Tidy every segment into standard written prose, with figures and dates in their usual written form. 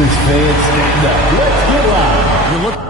Pacers fans, stand up. Let's get loud. You look.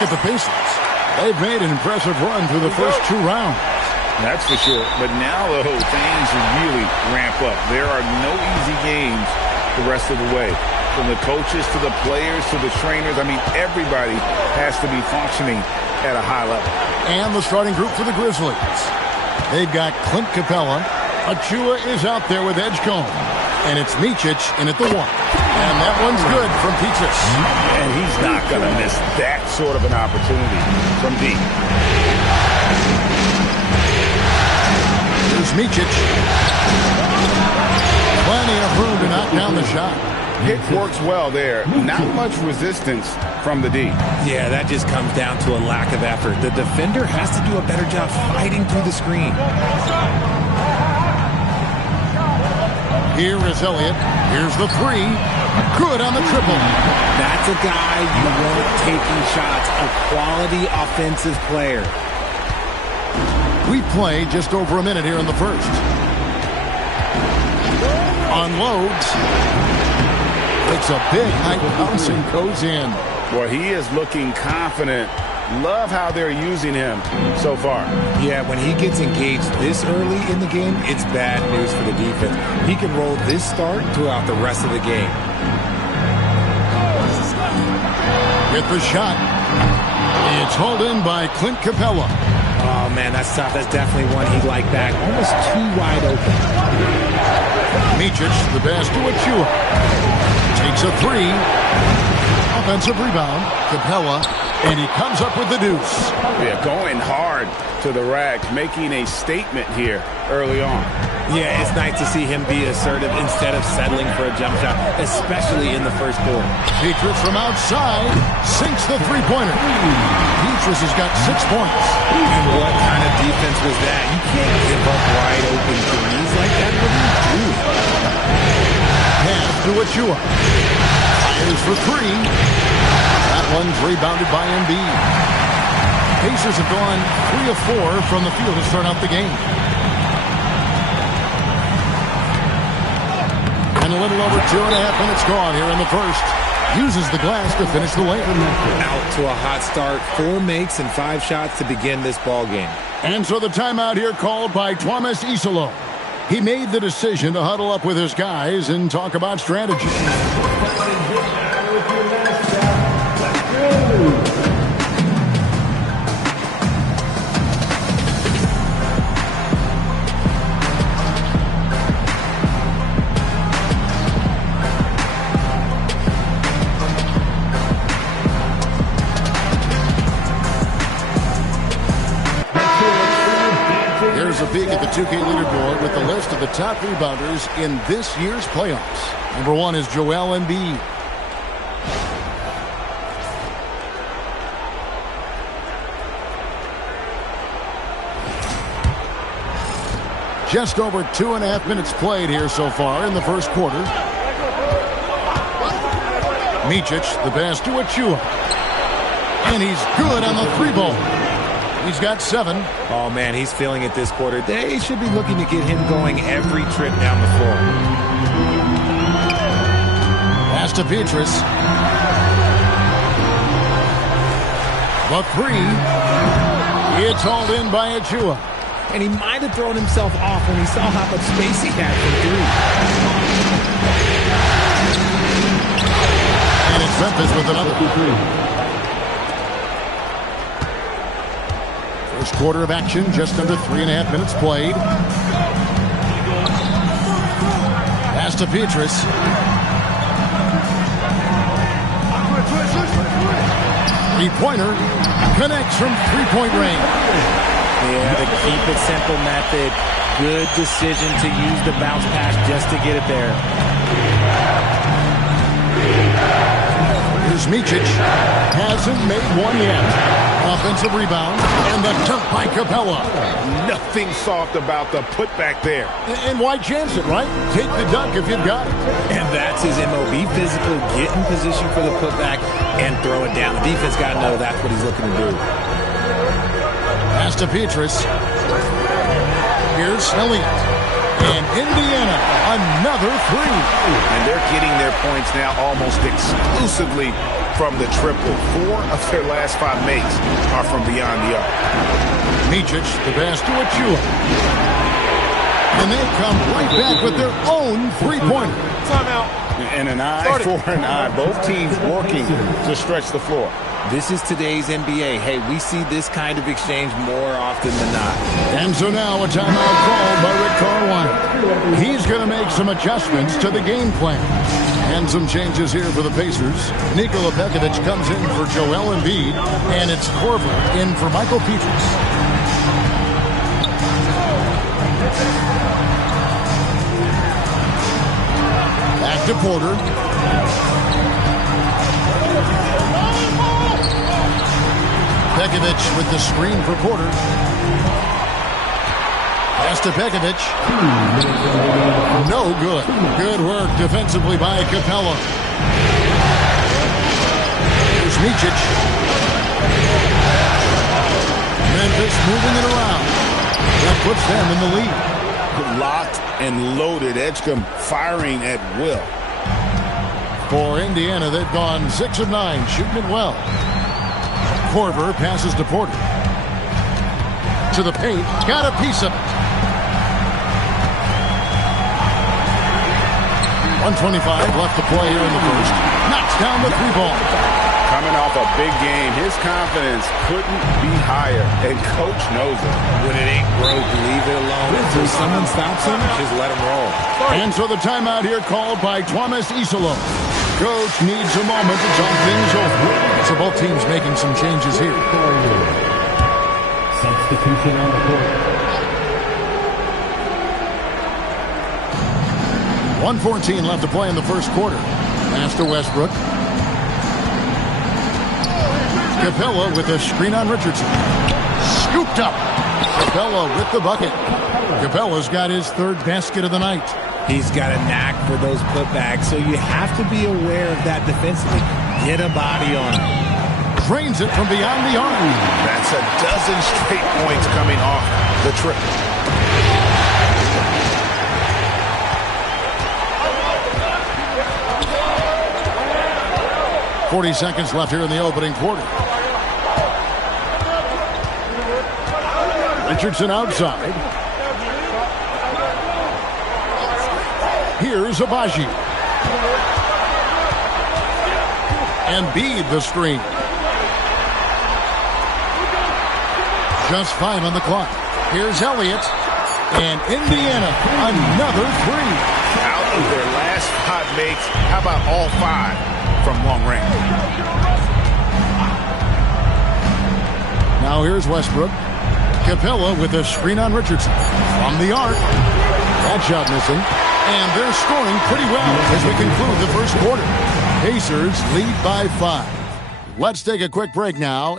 At the Pacers, they've made an impressive run through the first 2 rounds. That's for sure. But now, though, things really ramp up. There are no easy games the rest of the way. From the coaches to the players to the trainers, I mean, everybody has to be functioning at a high level. And the starting group for the Grizzlies. They've got Clint Capella. Achua is out there with Edgecombe. And it's Micic in at the 1. And that one's good from Peaches. And he's not going to miss that sort of an opportunity from deep. Here's Micic. Plenty of room to knock down the shot. It works well there. Not much resistance from the D. Yeah, that just comes down to a lack of effort. The defender has to do a better job fighting through the screen. Here is Elliott. Here's the 3. Good on the triple. That's a guy you want taking shots. A quality offensive player. We play just over a minute here in the first. Unloads. It's a big high bounce and goes in. Boy, he is looking confident. Love how they're using him so far. Yeah, when he gets engaged this early in the game, it's bad news for the defense. He can roll this start throughout the rest of the game. Get the shot. It's hauled in by Clint Capella. Oh, man, that's tough. That's definitely one he'd like back. Almost too wide open. Micic, the pass to Achua. Takes a 3. Offensive rebound. Capella. And he comes up with the deuce. Yeah, going hard to the rack, making a statement here early on. Yeah, it's nice to see him be assertive instead of settling for a jump shot, especially in the first quarter. Petrus from outside sinks the three-pointer. Petrus has got 6 points. And what kind of defense was that? You can't give up wide open threes like that. What are you doing? Pass to Achua. Fires for 3. That one's rebounded by Embiid. Pacers have gone 3 of 4 from the field to start out the game. And a little over 2.5 minutes gone here in the first. Uses the glass to finish the layup. Out to a hot start. 4 makes and 5 shots to begin this ball game. And so the timeout here called by Thomas Isolo. He made the decision to huddle up with his guys and talk about strategy. 2K leaderboard with the list of the top rebounders in this year's playoffs. Number 1 is Joel Embiid. Just over 2.5 minutes played here so far in the first quarter. Jsk, the pass to Achua. And he's good on the 3-ball. He's got 7. Oh, man, he's feeling it this quarter. They should be looking to get him going every trip down the floor. Pass to Petrus. The 3. It's hauled in by Achua. And he might have thrown himself off when he saw how much space he had from 3. And it's Memphis with another. First quarter of action, just under 3.5 minutes played. Pass to Petrus. Three-pointer connects from three-point range. Yeah, the keep it simple method. Good decision to use the bounce pass just to get it there. Here's Jsk. Hasn't made one yet. Offensive rebound, and the dunk by Capella. Nothing soft about the putback there. And why chance it, right? Take the dunk if you've got it. And that's his MO. Be physical, get in position for the putback, and throw it down. The defense got to know that's what he's looking to do. Pass to Petrus. Here's Elliott. And Indiana, another 3. And they're getting their points now almost exclusively from the triple. 4 of their last 5 makes are from beyond the arc. Jsk, the pass to Achua. And they come right back with their own 3-pointer. Timeout. And an eye for an eye. Both teams working to stretch the floor. This is today's NBA. Hey, we see this kind of exchange more often than not. And so now a timeout called by Rick Carlisle. He's going to make some adjustments to the game plan. And some changes here for the Pacers. Nikola Pekovic comes in for Joel Embiid. And it's Korver in for Michael Petrus. Back to Porter. Pekovic with the screen for Porter. Pass to Pekovic. No good. Good work defensively by Capella. Here's Jsk. Memphis moving it around. That puts them in the lead. Locked and loaded. Edgecombe firing at will. For Indiana, they've gone 6 of 9, shooting it well. Korver passes to Porter. To the paint. Got a piece of it. 1:25 left to play here in the first. Knocks down the 3-ball. Coming off a big game, his confidence couldn't be higher, and coach knows it. When it ain't broke, leave it alone. Until someone stops him, just let him roll. And so the timeout here called by Thomas Isolo. Coach needs a moment to talk things over. So both teams making some changes here. Substitution on the court. 1:14 left to play in the first quarter. Pass to Westbrook. Capella with a screen on Richardson. Scooped up. Capella with the bucket. Capella's got his 3rd basket of the night. He's got a knack for those putbacks, so you have to be aware of that defensively. Get a body on him. Drains it from beyond the arc. That's a dozen straight points coming off the triple. .40 seconds left here in the opening quarter. Richardson outside. Here's Abaji. Embiid the screen. Just 5 on the clock. Here's Elliott. And Indiana, another 3. Out of their last 5 makes, how about all 5 from long range? Now here's Westbrook. Capella with a screen on Richardson. From the arc. That shot missing. And they're scoring pretty well as we conclude the first quarter. Pacers lead by 5. Let's take a quick break now.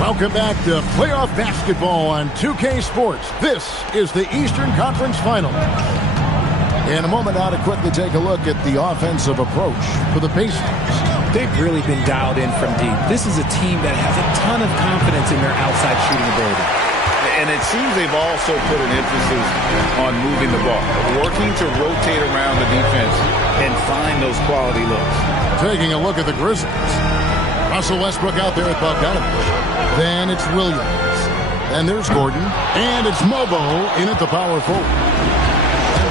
Welcome back to playoff basketball on 2K Sports. This is the Eastern Conference Final. In a moment now to quickly take a look at the offensive approach for the Pacers. They've really been dialed in from deep. This is a team that has a ton of confidence in their outside shooting ability. And it seems they've also put an emphasis on moving the ball, working to rotate around the defense and find those quality looks. Taking a look at the Grizzlies. Russell Westbrook out there at Bogdanovich. Then it's Williams. And there's Gordon. And it's Mobo in at the power forward.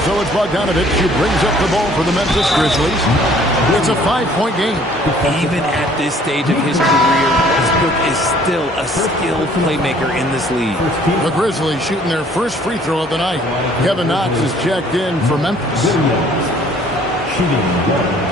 So it's Bogdanovich who brings up the ball for the Memphis Grizzlies. It's a 5-point game. Even at this stage of his career, Westbrook is still a skilled playmaker in this league. The Grizzlies shooting their first free throw of the night. Kevin Knox is checked in for Memphis. Shooting.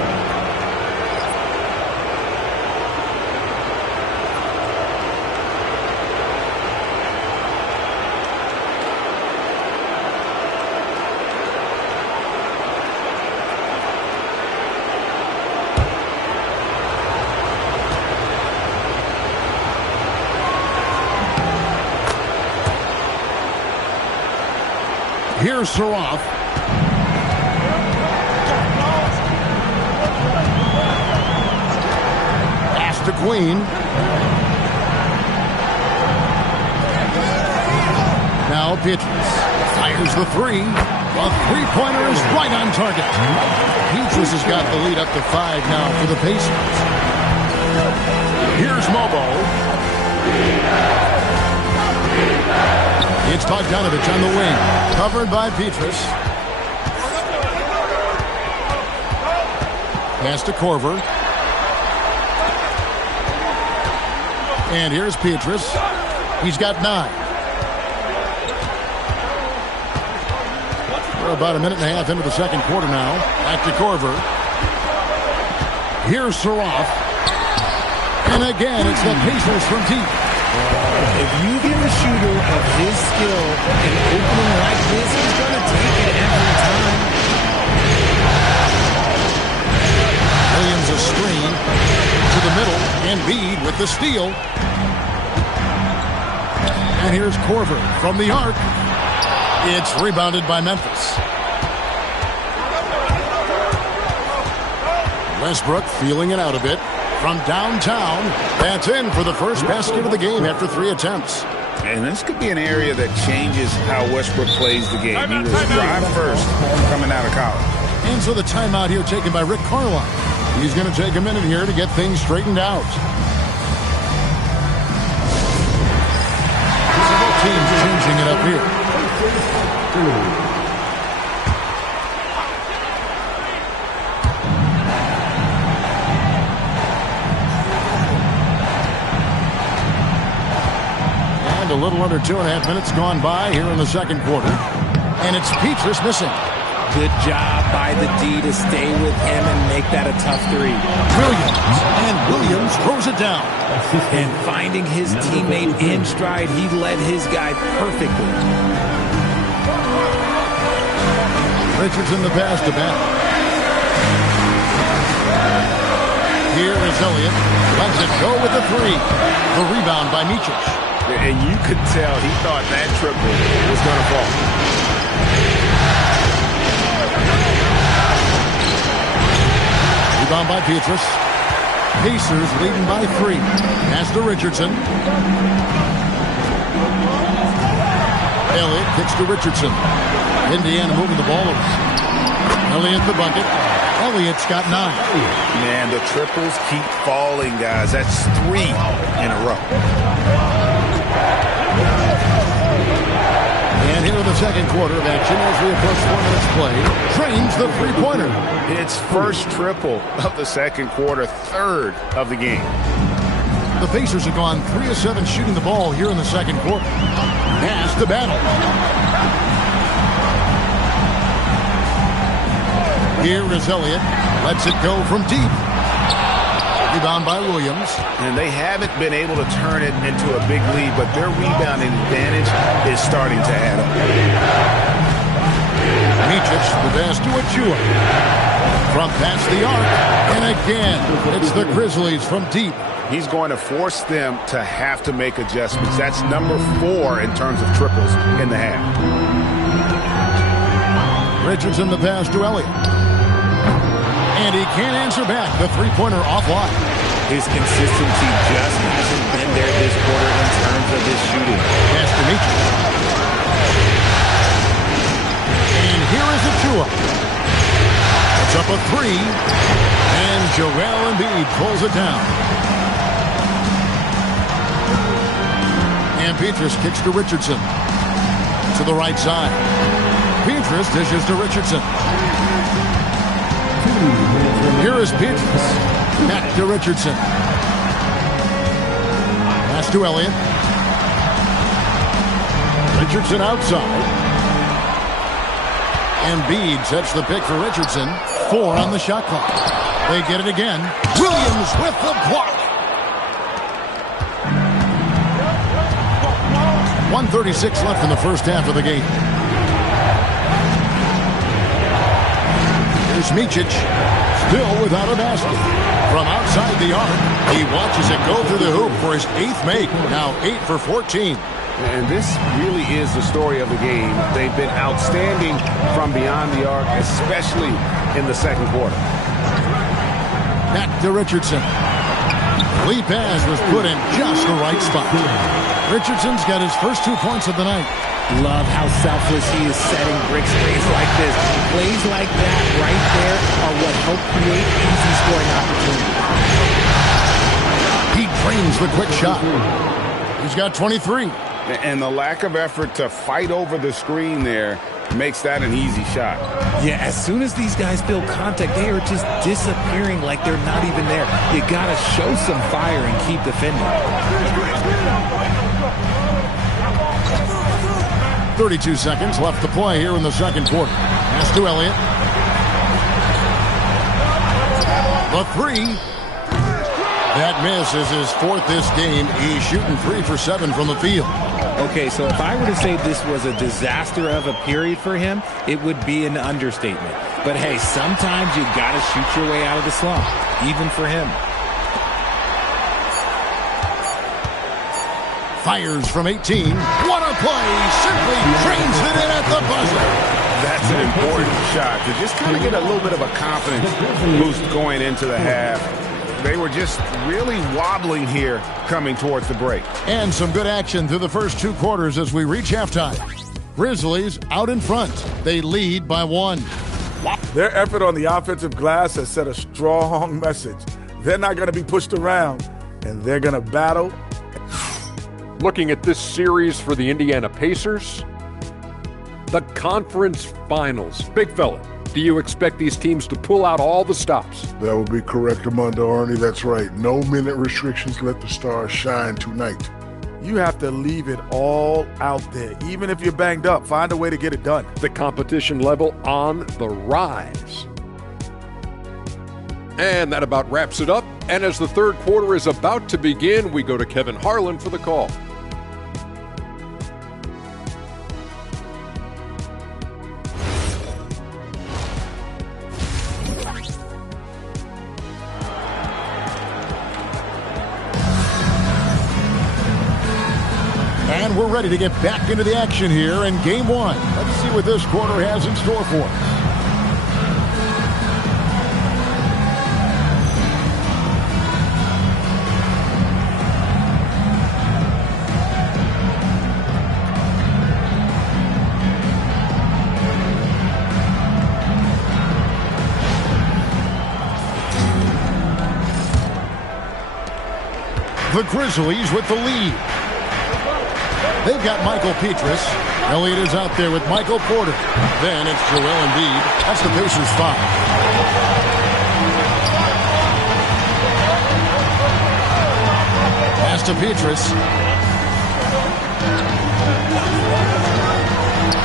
Here's Saroff. Pass to Queen. Now Pitches. Fires the three. A three-pointer is right on target. Peaches has got the lead up to 5 now for the Pacers. Here's Mobo. It's Bogdanovich on the wing. Covered by Petrus. Pass to Korver. And here's Petrus. He's got 9. We're about a minute and a half into the second quarter now. Back to Korver. Here's Saroff. And again, it's the Pacers from deep. If you give a shooter of his skill an opening like this, he's going to take it every time. Williams a screen to the middle. Embiid with the steal. And here's Korver from the arc. It's rebounded by Memphis. Westbrook feeling it out a bit. From downtown, that's in for the first basket of the game after 3 attempts. And this could be an area that changes how Westbrook plays the game. He was drive first coming out of college. And so the timeout here taken by Rick Carlisle. He's going to take a minute here to get things straightened out. Both teams changing it up here. A little under 2.5 minutes gone by here in the second quarter. And it's Petrus missing. Good job by the D to stay with him and make that a tough 3. Williams. And Williams throws it down. And finding his teammate in stride, he led his guy perfectly. Richardson the pass to Bennett. Here is Elliott. Lets it go with the 3. The rebound by Mičić. And you could tell he thought that triple was going to fall. Rebound by Petrus. Pacers leading by 3. Pass to Richardson. Elliott kicks to Richardson. Indiana moving the ball over. Elliott the bucket. Elliott's got 9. Man, the triples keep falling, guys. That's 3 in a row. And here in the second quarter of action as we approach 4 minutes play, trains the three-pointer. It's first triple of the second quarter, 3rd of the game. The Pacers have gone 3 of 7 shooting the ball here in the second quarter. Pass to Battle. Here is Elliott. Lets it go from deep. Rebound by Williams. And they haven't been able to turn it into a big lead, but their rebounding advantage is starting to add up. Jsk, the pass to Achua. From past the arc. And again, it's the Grizzlies from deep. He's going to force them to have to make adjustments. That's number 4 in terms of triples in the half. Richardson the pass to Elliott. And he can't answer back. The three-pointer offline. His consistency just hasn't been there this quarter in terms of his shooting. Pass to Mitchell. And here is Achua. It's up a 3. And Joel Embiid pulls it down. And Petrus kicks to Richardson. To the right side. Petrus dishes to Richardson. Here is Petrus. Back to Richardson. Pass to Elliott. Richardson outside. Embiid sets the pick for Richardson. 4 on the shot clock. They get it again. Williams with the block. 1:36 left in the first half of the game. Here's Jsk, still without a basket. From outside the arc, he watches it go through the hoop for his 8th make. Now 8 for 14. And this really is the story of the game. They've been outstanding from beyond the arc, especially in the second quarter. Back to Richardson. Lead pass was put in just the right spot. Richardson's got his first 2 points of the night. Love how selfless he is setting brick screens like this. Plays like that right there are what help create easy scoring opportunities. He drains the quick shot. He's got 23. And the lack of effort to fight over the screen there makes that an easy shot. Yeah, as soon as these guys feel contact, they are just disappearing like they're not even there. You got to show some fire and keep defending. 32 seconds left to play here in the second quarter. Pass to Elliott. The 3. That miss is his 4th this game. He's shooting 3 for 7 from the field. Okay, so if I were to say this was a disaster of a period for him, it would be an understatement. But hey, sometimes you got to shoot your way out of the slump, even for him. Fires from 18. What a play! Simply drains it in at the buzzer. That's an important shot to just kind of get a little bit of a confidence boost going into the half. They were just really wobbling here coming towards the break. And some good action through the first 2 quarters as we reach halftime. Grizzlies out in front. They lead by 1. Their effort on the offensive glass has set a strong message. They're not going to be pushed around, and they're going to battle. Looking at this series for the Indiana Pacers, the conference finals. Big fella, do you expect these teams to pull out all the stops? That would be correct, Armando Arnie. That's right. No minute restrictions. Let the stars shine tonight. You have to leave it all out there. Even if you're banged up, find a way to get it done. The competition level on the rise. And that about wraps it up. And as the third quarter is about to begin, we go to Kevin Harlan for the call. And we're ready to get back into the action here in Game 1. Let's see what this quarter has in store for us. The Grizzlies with the lead. They've got Michael Petrus. Elliott is out there with Michael Porter. Then it's Joel Embiid. That's the Pacers' 5. Pass to Petrus.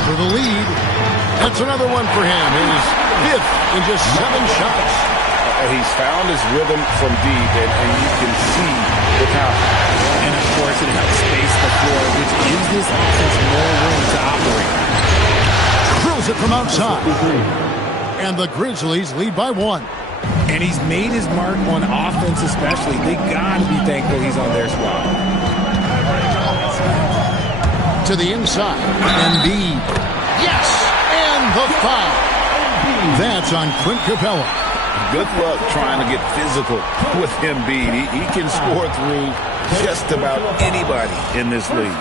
For the lead. That's another one for him. His 5th in just 7 shots. He's found his rhythm from deep, and you can see the power. And, of course, it helps space the floor, which gives this offense more room to operate. Throws it from outside. And the Grizzlies lead by 1. And he's made his mark on offense especially. They got to be thankful he's on their squad. To the inside. Embiid. Yes! And the foul. That's on Clint Capella. Good luck trying to get physical with Embiid. He can score through just about anybody in this league.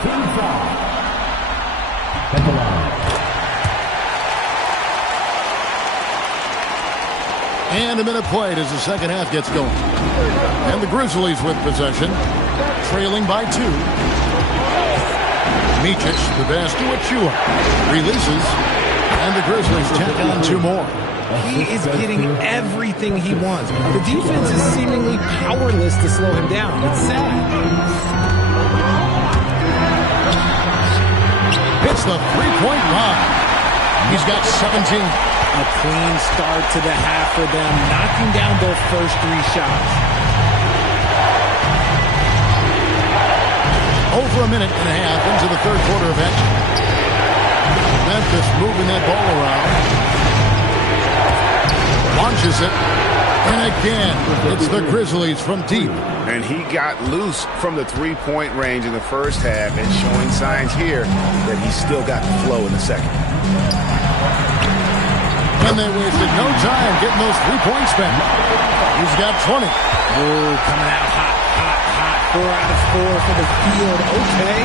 And a minute played as the second half gets going. And the Grizzlies with possession, trailing by 2. Jsk, the pass to Achua. Releases, and the Grizzlies tack on 2 more. He is getting everything he wants. The defense is seemingly powerless to slow him down. It's sad. Hits the three-point line. He's got 17. A clean start to the half for them, knocking down their first 3 shots. Over a minute and a half into the third quarter of action. Memphis moving that ball around. Launches it. And again, it's the Grizzlies from deep. And he got loose from the three-point range in the first half and showing signs here that he's still got the flow in the second. And they wasted no time getting those 3 points back. He's got 20. Oh, coming out hot. 4 out of 4 for the field. Okay.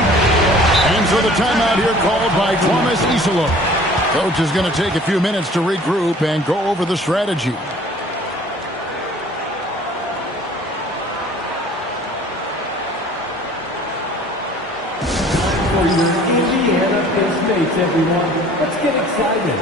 And so the timeout here called by Thomas Isolo. Coach is going to take a few minutes to regroup and go over the strategy. For your Indiana Pistmates, everyone. Let's get excited.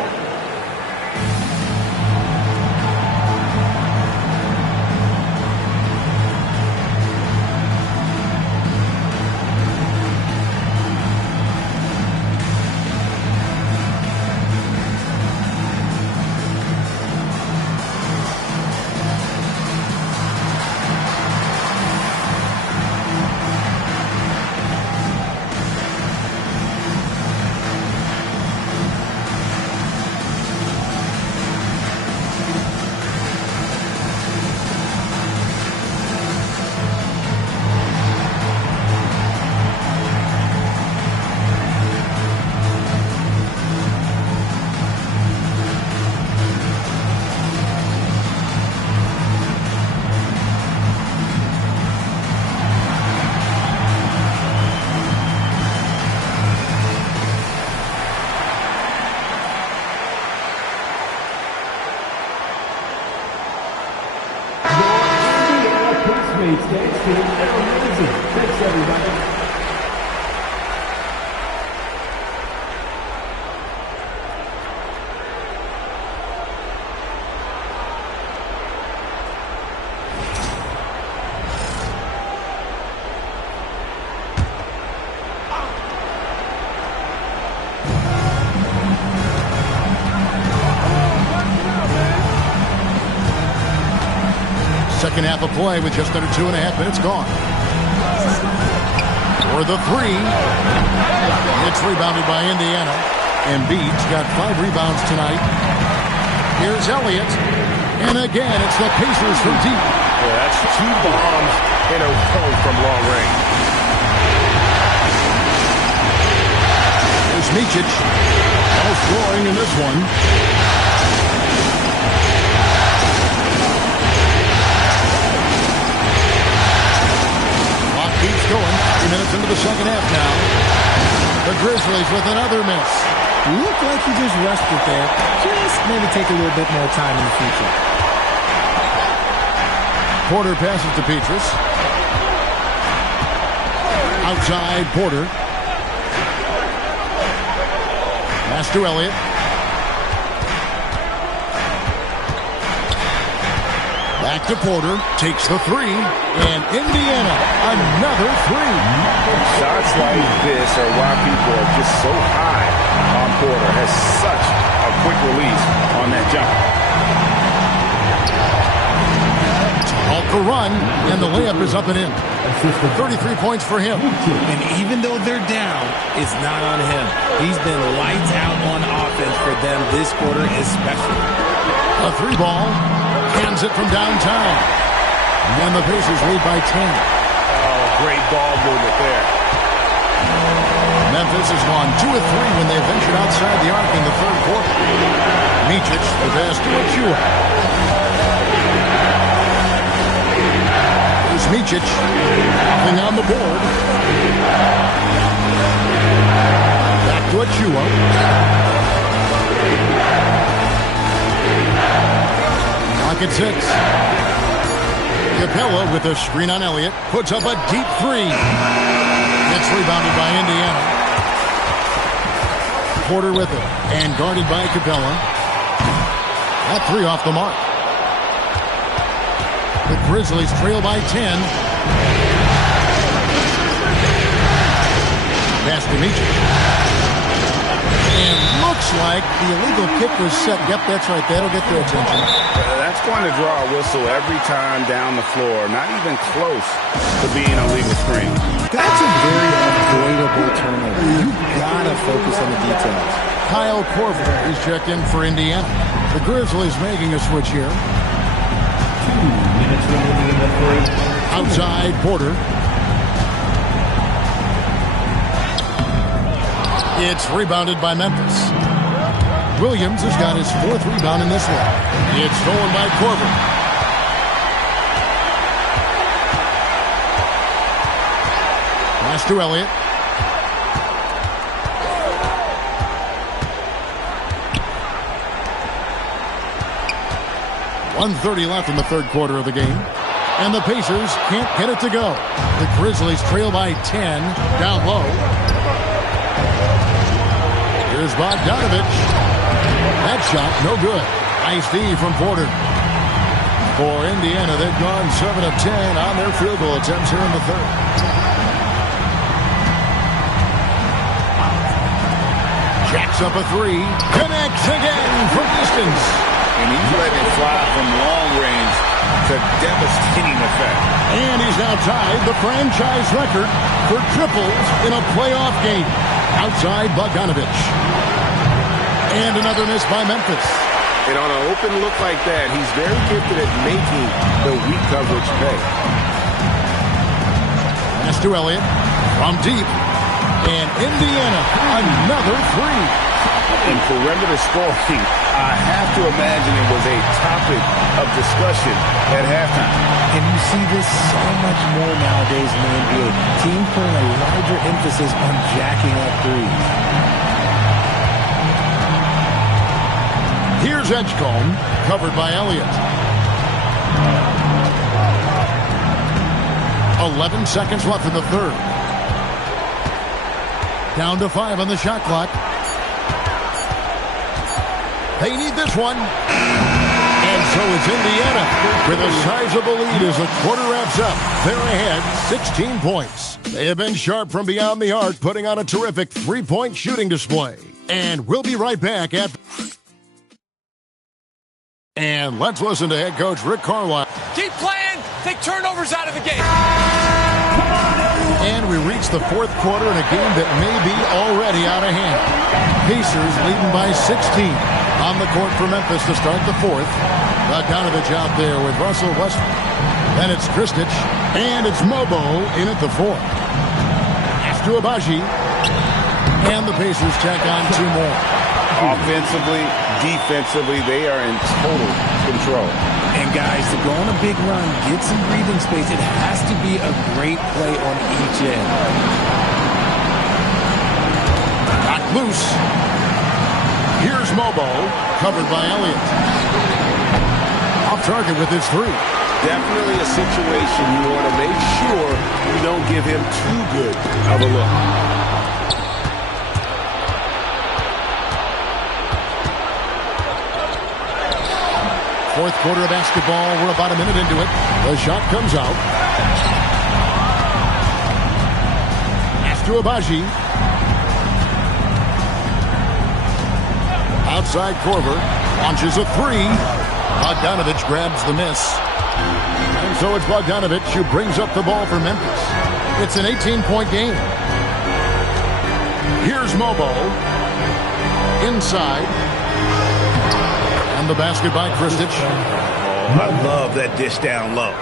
Thanks, team. They're amazing. Thanks, everybody. Second half of play with just under 2.5 minutes gone. For the 3. It's rebounded by Indiana. Embiid's got 5 rebounds tonight. Here's Elliott. And again, it's the Pacers from deep. Yeah, that's 2 bombs in a row from long range. There's Jsk. No scoring in this one. Keeps going. 3 minutes into the second half now. The Grizzlies with another miss. Looked like he just rushed it there. Just maybe take a little bit more time in the future. Porter passes to Petrus. Outside Porter. Pass to Elliott. Back to Porter, takes the 3, and Indiana, another 3. Shots like this are why people are just so high on Porter. Has such a quick release on that jump. Off the run, and the layup is up and in. 33 points for him. And even though they're down, it's not on him. He's been lights out on offense for them this quarter especially. A 3-ball. Hands it from downtown. And the Pacers lead by 10. Oh, great ball movement there. Memphis has gone 2 of 3 when they ventured outside the arc in the third quarter. Micic, the pass to Achua. Here's Micic, nothing on the board. Back to Achua. Clock at 6. Capella with a screen on Elliott. Puts up a deep 3. It's rebounded by Indiana. Porter with it. And guarded by Capella. That 3 off the mark. The Grizzlies trail by 10. Pass to Micic. And looks like the illegal kick was set. Yep, that's right. That'll get their attention. That's going to draw a whistle every time down the floor. Not even close to being a legal screen. That's a very avoidable turnover. You gotta focus on the details. Kyle Korver is checked in for Indiana. The Grizzlies making a switch here. 2 minutes remaining in the third. Outside Porter. It's rebounded by Memphis. Williams has got his 4th rebound in this one. It's stolen by Korver. Pass to Elliott. .130 left in the third quarter of the game. And the Pacers can't get it to go. The Grizzlies trail by 10, down low. Here's Bogdanovich. That shot, no good. Nice D from Porter. For Indiana, they've gone 7 of 10 on their field goal attempts here in the third. Jacks up a 3. Connects again from distance. And he's letting it fly from long range to devastating effect. And he's now tied the franchise record for triples in a playoff game. Outside Bogdanovich. And another miss by Memphis. And on an open look like that, he's very gifted at making the weak coverage pay. Pass to Elliott from deep. And Indiana, another 3. In perimeter scoring, I have to imagine it was a topic of discussion at halftime. And you see this so much more nowadays in the NBA. Teams putting a larger emphasis on jacking up threes. Here's Edgecombe, covered by Elliott. 11 seconds left in the third. Down to 5 on the shot clock. They need this one. And so it's Indiana with a sizable lead as the quarter wraps up. They're ahead 16 points. They have been sharp from beyond the arc, putting on a terrific 3-point shooting display. And we'll be right back at... And let's listen to head coach Rick Carlisle. Keep playing. Take turnovers out of the game. And we reach the fourth quarter in a game that may be already out of hand. Pacers leading by 16 on the court for Memphis to start the fourth. Bogdanovich out there with Russell Westbrook. Then it's Kristich, and it's Mobo in at the fourth. Pass to Abaji, and the Pacers tack on 2 more. Offensively, defensively, they are in total control. And guys, to go on a big run, get some breathing space, it has to be a great play on each end. Knocked loose. Here's Mobo, covered by Elliott. Off target with his 3. Definitely a situation you want to make sure you don't give him too good of a look. Fourth quarter of basketball. We're about a minute into it. The shot comes out. Pass to Abaji. Outside Korver. Launches a 3. Bogdanovich grabs the miss. And so it's Bogdanovich who brings up the ball for Memphis. It's an 18-point game. Here's Mobo. Inside. And the basket by Kristich. Oh, I love that dish down low.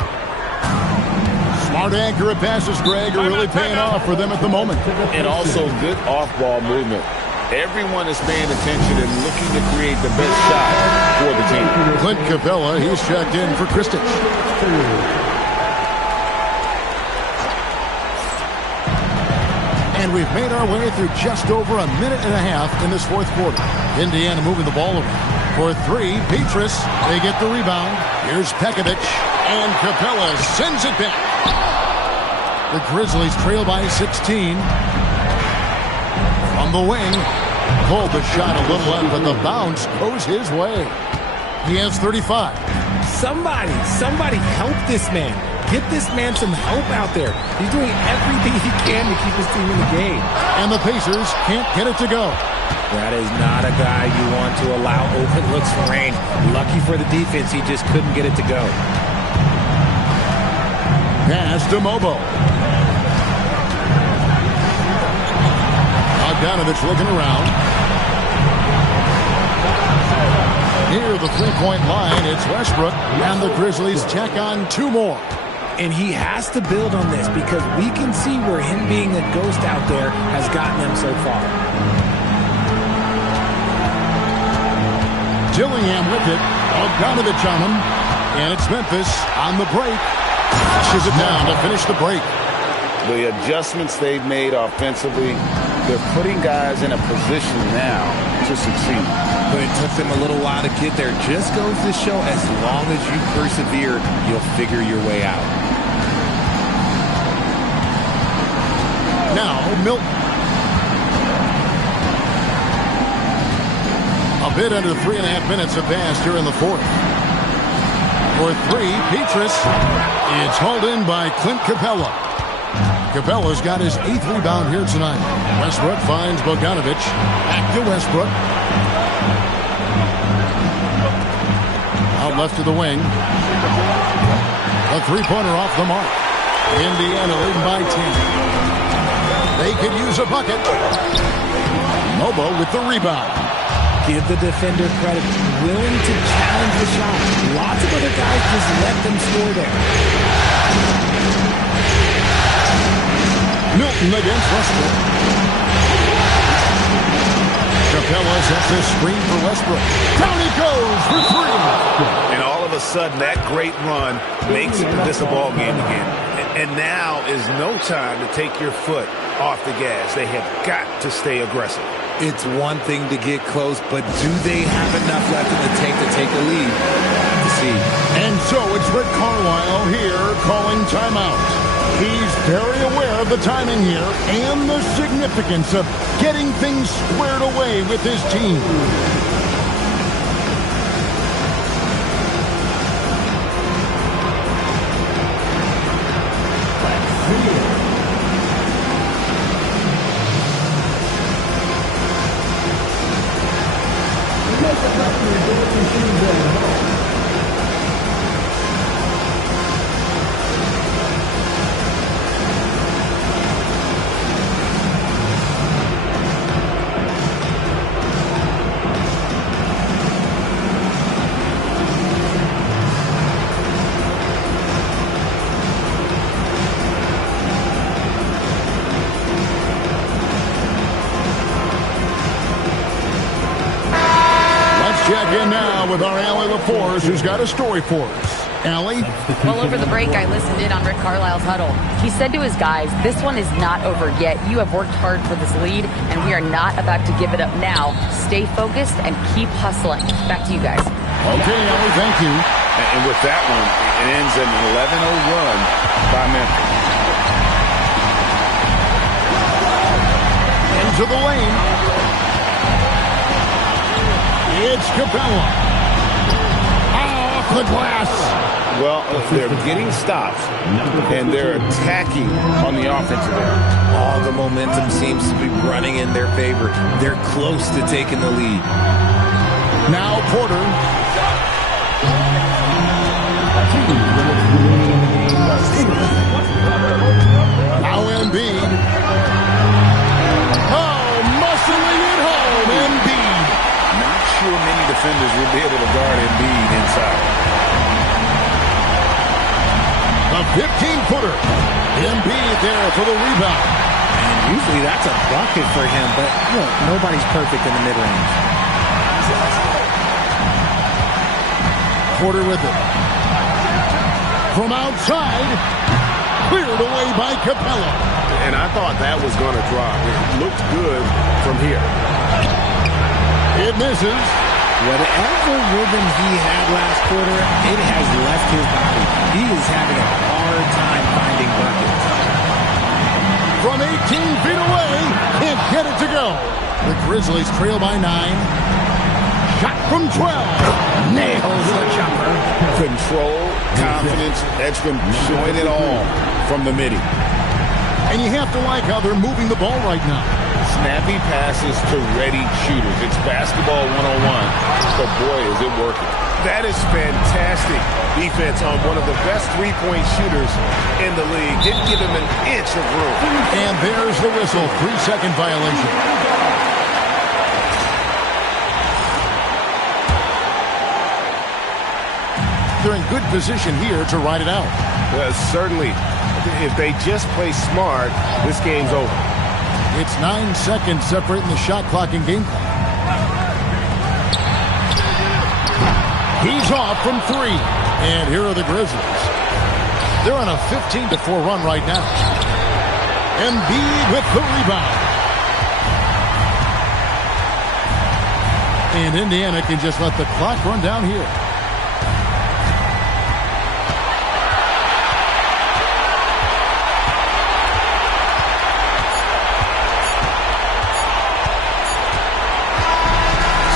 Smart, accurate passes, Greg, are really paying off for them at the moment. And also good off-ball movement. Everyone is paying attention and looking to create the best shot for the team. Clint Capella, he's checked in for Kristich. And we've made our way through just over a minute and a half in this fourth quarter. Indiana moving the ball around. For three, Petrus, they get the rebound. Here's Pekovic, and Capella sends it back. The Grizzlies trail by 16. From the wing, pulled the shot a little left, but the bounce goes his way. He has 35. Somebody help this man. Get this man some help out there. He's doing everything he can to keep his team in the game. And the Pacers can't get it to go. That is not a guy you want to allow open looks for range. Lucky for the defense, he just couldn't get it to go. Pass to Mobo. Bogdanovich looking around. Near the three-point line, it's Westbrook, and the Grizzlies check on two more. And he has to build on this because we can see where him being a ghost out there has gotten them so far. Dillingham with it. Bogdanovich on him. And it's Memphis on the break. Pushes it down to finish the break. The adjustments they've made offensively, they're putting guys in a position now to succeed. But it took them a little while to get there. Just goes to show as long as you persevere, you'll figure your way out. Now, Milton. A bit under 3.5 minutes have passed here in the fourth. For three, Petrus. It's hauled in by Clint Capella. Capella's got his 8th rebound here tonight. Westbrook finds Bogdanovich. Back to Westbrook. Out left to the wing. A three-pointer off the mark. Indiana leading by 10. They could use a bucket. Mobo with the rebound. Give the defender credit. Willing to challenge the shot. Lots of other guys just let them score there. Milton against Westbrook. Capella sets a screen for Westbrook. Down he goes for three. And all of a sudden, that great run makes this a ball game again. And now is no time to take your foot off the gas. They have got to stay aggressive. It's one thing to get close, but do they have enough left in the tank to take a lead? To see. And so it's Rick Carlisle here calling timeout. He's very aware of the timing here and the significance of getting things squared away with his team. With our Allie LaForce, who's got a story for us. Allie? Well, over the break, I listened in on Rick Carlisle's huddle. He said to his guys, this one is not over yet. You have worked hard for this lead, and we are not about to give it up now. Stay focused and keep hustling. Back to you guys. Okay, Allie, thank you. And with that one, it ends an 11-0 run by Memphis. Into the lane. It's Capella. Off the glass. Well, they're getting stops, and they're attacking on the offensive end. All the momentum seems to be running in their favor. They're close to taking the lead. Now Porter. 15-footer. Embiid there for the rebound. And usually that's a bucket for him, but look, nobody's perfect in the mid-range. Porter with it. From outside, cleared away by Capella. And I thought that was going to drop. It looked good from here. It misses. Whatever rhythm he had last quarter, it has left his body. He is having a hard time finding buckets. From 18 feet away, can't get it to go. The Grizzlies trail by 9. Shot from 12. Nails the jumper. Control, confidence, that's been showing it all from the midi. And you have to like how they're moving the ball right now. Snappy passes to ready shooters. It's basketball 101, but boy, is it working. That is fantastic defense on one of the best three-point shooters in the league. Didn't give him an inch of room. And there's the whistle. 3-second violation. They're in good position here to ride it out. Certainly, if they just play smart, this game's over. It's 9 seconds separating the shot clock and game clock. He's off from 3. And here are the Grizzlies. They're on a 15-4 run right now. Embiid with the rebound. And Indiana can just let the clock run down here.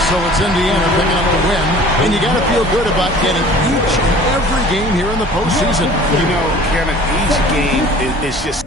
So it's Indiana picking up the win. And you got to feel good about getting each and every game here in the postseason. You know, kind of each game is just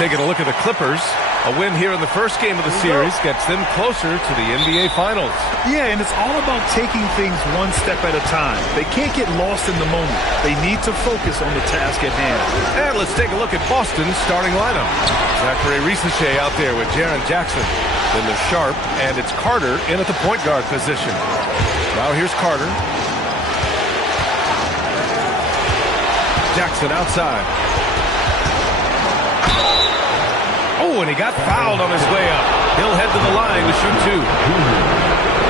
taking a look at the Clippers. A win here in the first game of the series gets them closer to the NBA Finals. Yeah, and it's all about taking things one step at a time. They can't get lost in the moment. They need to focus on the task at hand. And let's take a look at Boston's starting lineup. Zachary Risache out there with Jaren Jackson. Then there's Sharp, and it's Carter in at the point guard position. Now here's Carter. Jackson outside. Oh, and he got fouled on his way up. He'll head to the line to shoot two.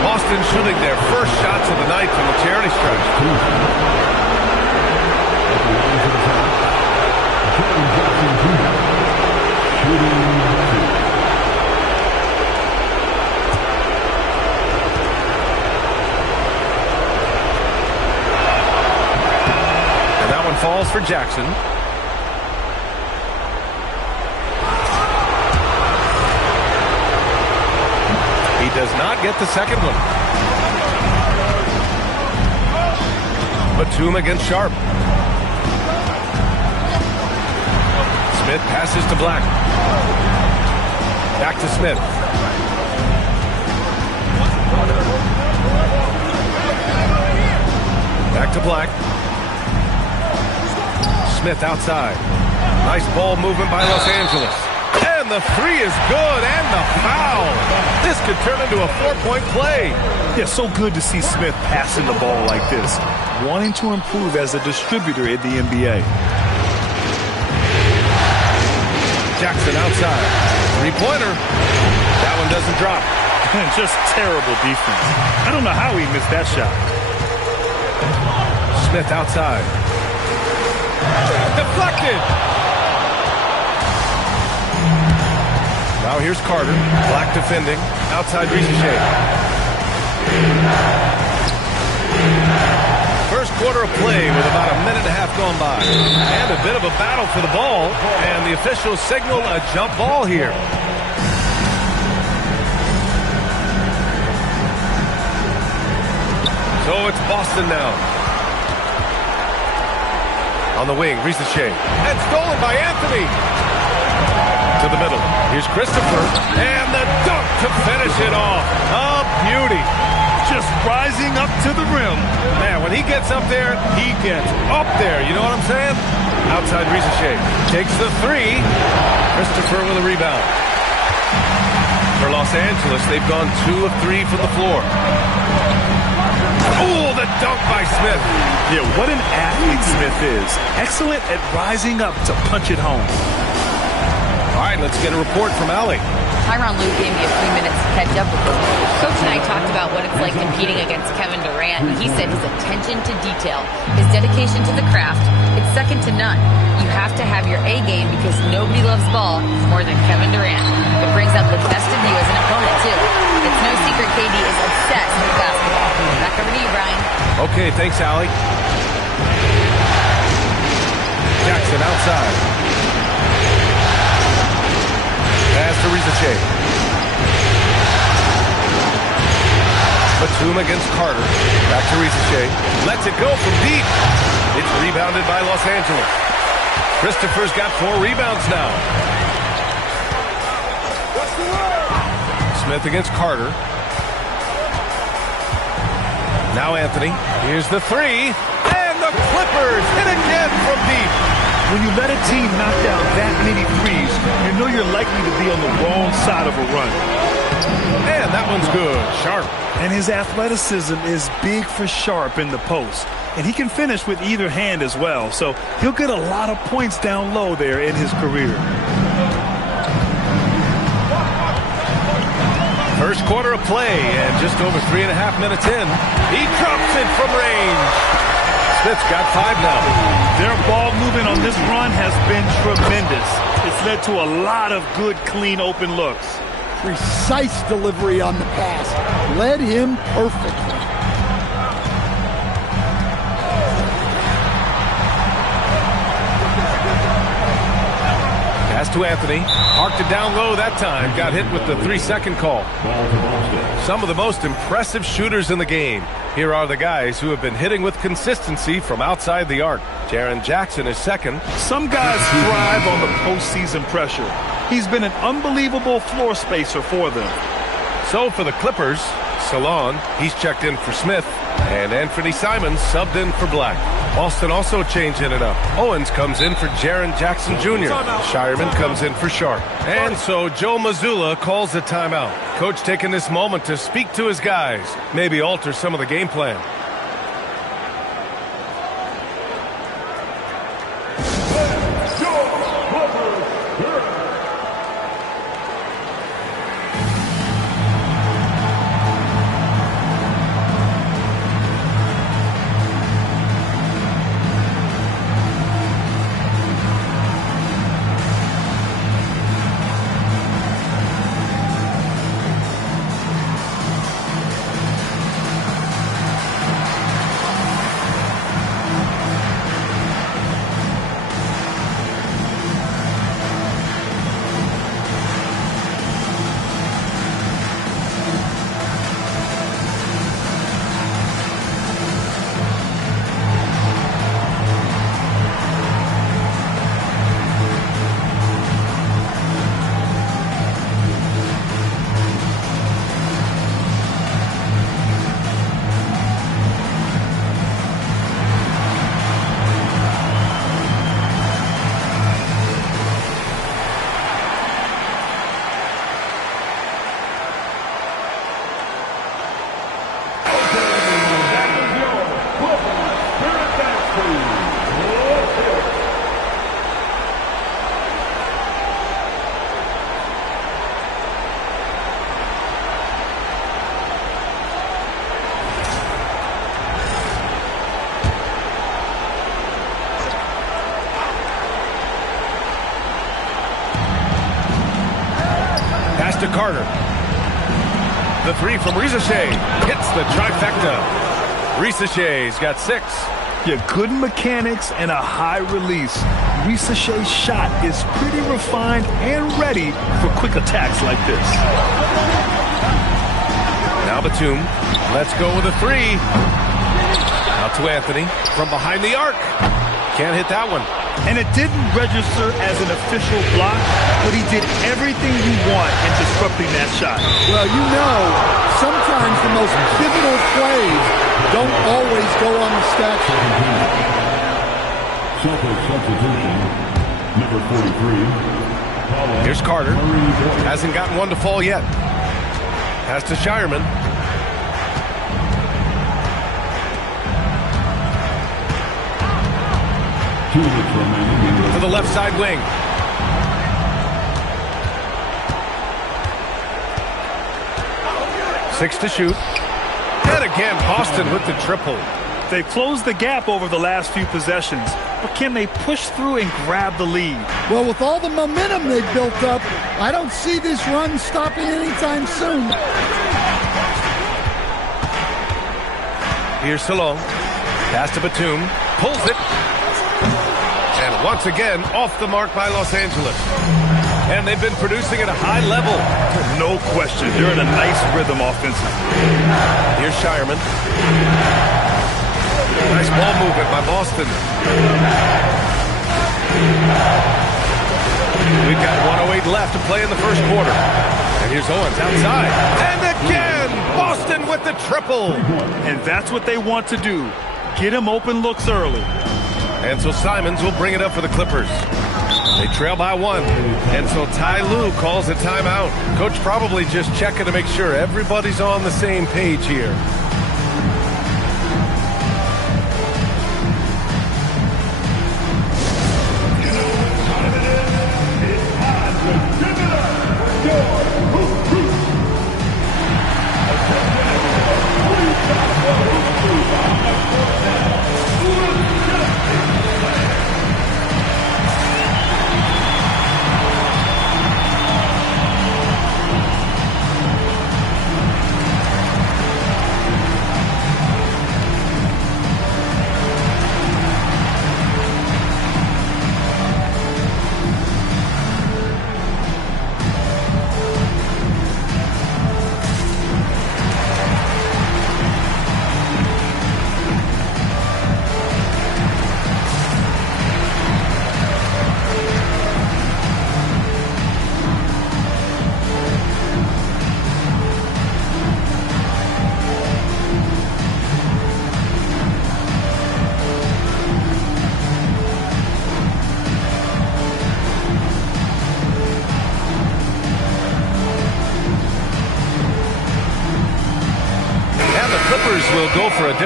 Boston shooting their first shots of the night from the charity stripe. And that one falls for Jackson. He does not get the second one. Batum against Sharp. Smith passes to Black. Back to Smith. Back to Black. Smith outside. Nice ball movement by Los Angeles. And the three is good, and the foul. This could turn into a 4-point play. Yeah, so good to see Smith passing the ball like this, wanting to improve as a distributor in the NBA. Jackson outside. Three-pointer. That one doesn't drop. Just terrible defense. I don't know how he missed that shot. Smith outside. Deflected. Now here's Carter. Black defending. Outside Risache. First quarter of play with about a minute and a half gone by. And a bit of a battle for the ball. And the officials signal a jump ball here. So it's Boston now. On the wing, Risache. And stolen by Anthony. To the middle. Here's Christopher. And the dunk to finish it off. A beauty. Just rising up to the rim. Man, when he gets up there, he gets up there. You know what I'm saying? Outside Risache. Takes the three. Christopher with a rebound. For Los Angeles, they've gone 2 of 3 from the floor. Oh, the dunk by Smith. Yeah, what an athlete Smith is. Excellent at rising up to punch it home. All right, let's get a report from Allie. Tyronn Lue gave me a few minutes to catch up with him. Coach and I talked about what it's like competing against Kevin Durant, and he said his attention to detail, his dedication to the craft, it's second to none. You have to have your A game because nobody loves ball more than Kevin Durant. It brings out the best of you as an opponent, too. It's no secret KD is obsessed with basketball. Back over to you, Brian. Okay, thanks, Allie. Jackson outside. Pass to Risache. Batum against Carter. Back to Risache. Lets it go from deep. It's rebounded by Los Angeles. Christopher's got 4 rebounds now. Smith against Carter. Now Anthony. Here's the three. And the Clippers hit again from deep. When you let a team knock down that many threes, you know you're likely to be on the wrong side of a run. And that one's good. Sharp. And his athleticism is big for Sharp in the post. And he can finish with either hand as well. So he'll get a lot of points down low there in his career. First quarter of play, and just over 3.5 minutes in, he drops it from range. Smith's got 5 now. Their ball movement on this run has been tremendous. It's led to a lot of good, clean, open looks. Precise delivery on the pass. Led him perfectly. Pass to Anthony. Parked it down low that time. Got hit with the 3-second call. Some of the most impressive shooters in the game. Here are the guys who have been hitting with consistency from outside the arc. Jaren Jackson is second. Some guys thrive on the postseason pressure. He's been an unbelievable floor spacer for them. So for the Clippers, Salon, he's checked in for Smith, and Anthony Simons subbed in for Black. Boston also changing it up. Owens comes in for Jaren Jackson Jr. Shireman comes in for Sharp. And so Joe Mazzulla calls a timeout. Coach taking this moment to speak to his guys, maybe alter some of the game plan. To Carter. The three from Risache hits the trifecta. Risaché's got 6. Yeah, good mechanics and a high release. Risache's shot is pretty refined and ready for quick attacks like this. Now Batum, let's go with a 3. Out to Anthony from behind the arc. Can't hit that one. And it didn't register as an official block, but he did everything you want in disrupting that shot. Well, you know, sometimes the most pivotal plays don't always go on the stat sheet. Substitution, number 43. Here's Carter. Hasn't gotten one to fall yet. Pass to Shireman. To the left side wing. Six to shoot. And again, Boston with the triple. They've closed the gap over the last few possessions, but can they push through and grab the lead? Well, with all the momentum they've built up, I don't see this run stopping anytime soon. Here's Salon. Pass to Batum. Pulls it. And once again, off the mark by Los Angeles. And they've been producing at a high level. No question. They're in a nice rhythm offensively. Here's Shireman. Nice ball movement by Boston. We've got 1:08 left to play in the first quarter. And here's Owens outside. And again, Boston with the triple. And that's what they want to do. Get him open looks early. And so Simons will bring it up for the Clippers. They trail by 1. And so Ty Lue calls a timeout. Coach probably just checking to make sure everybody's on the same page here.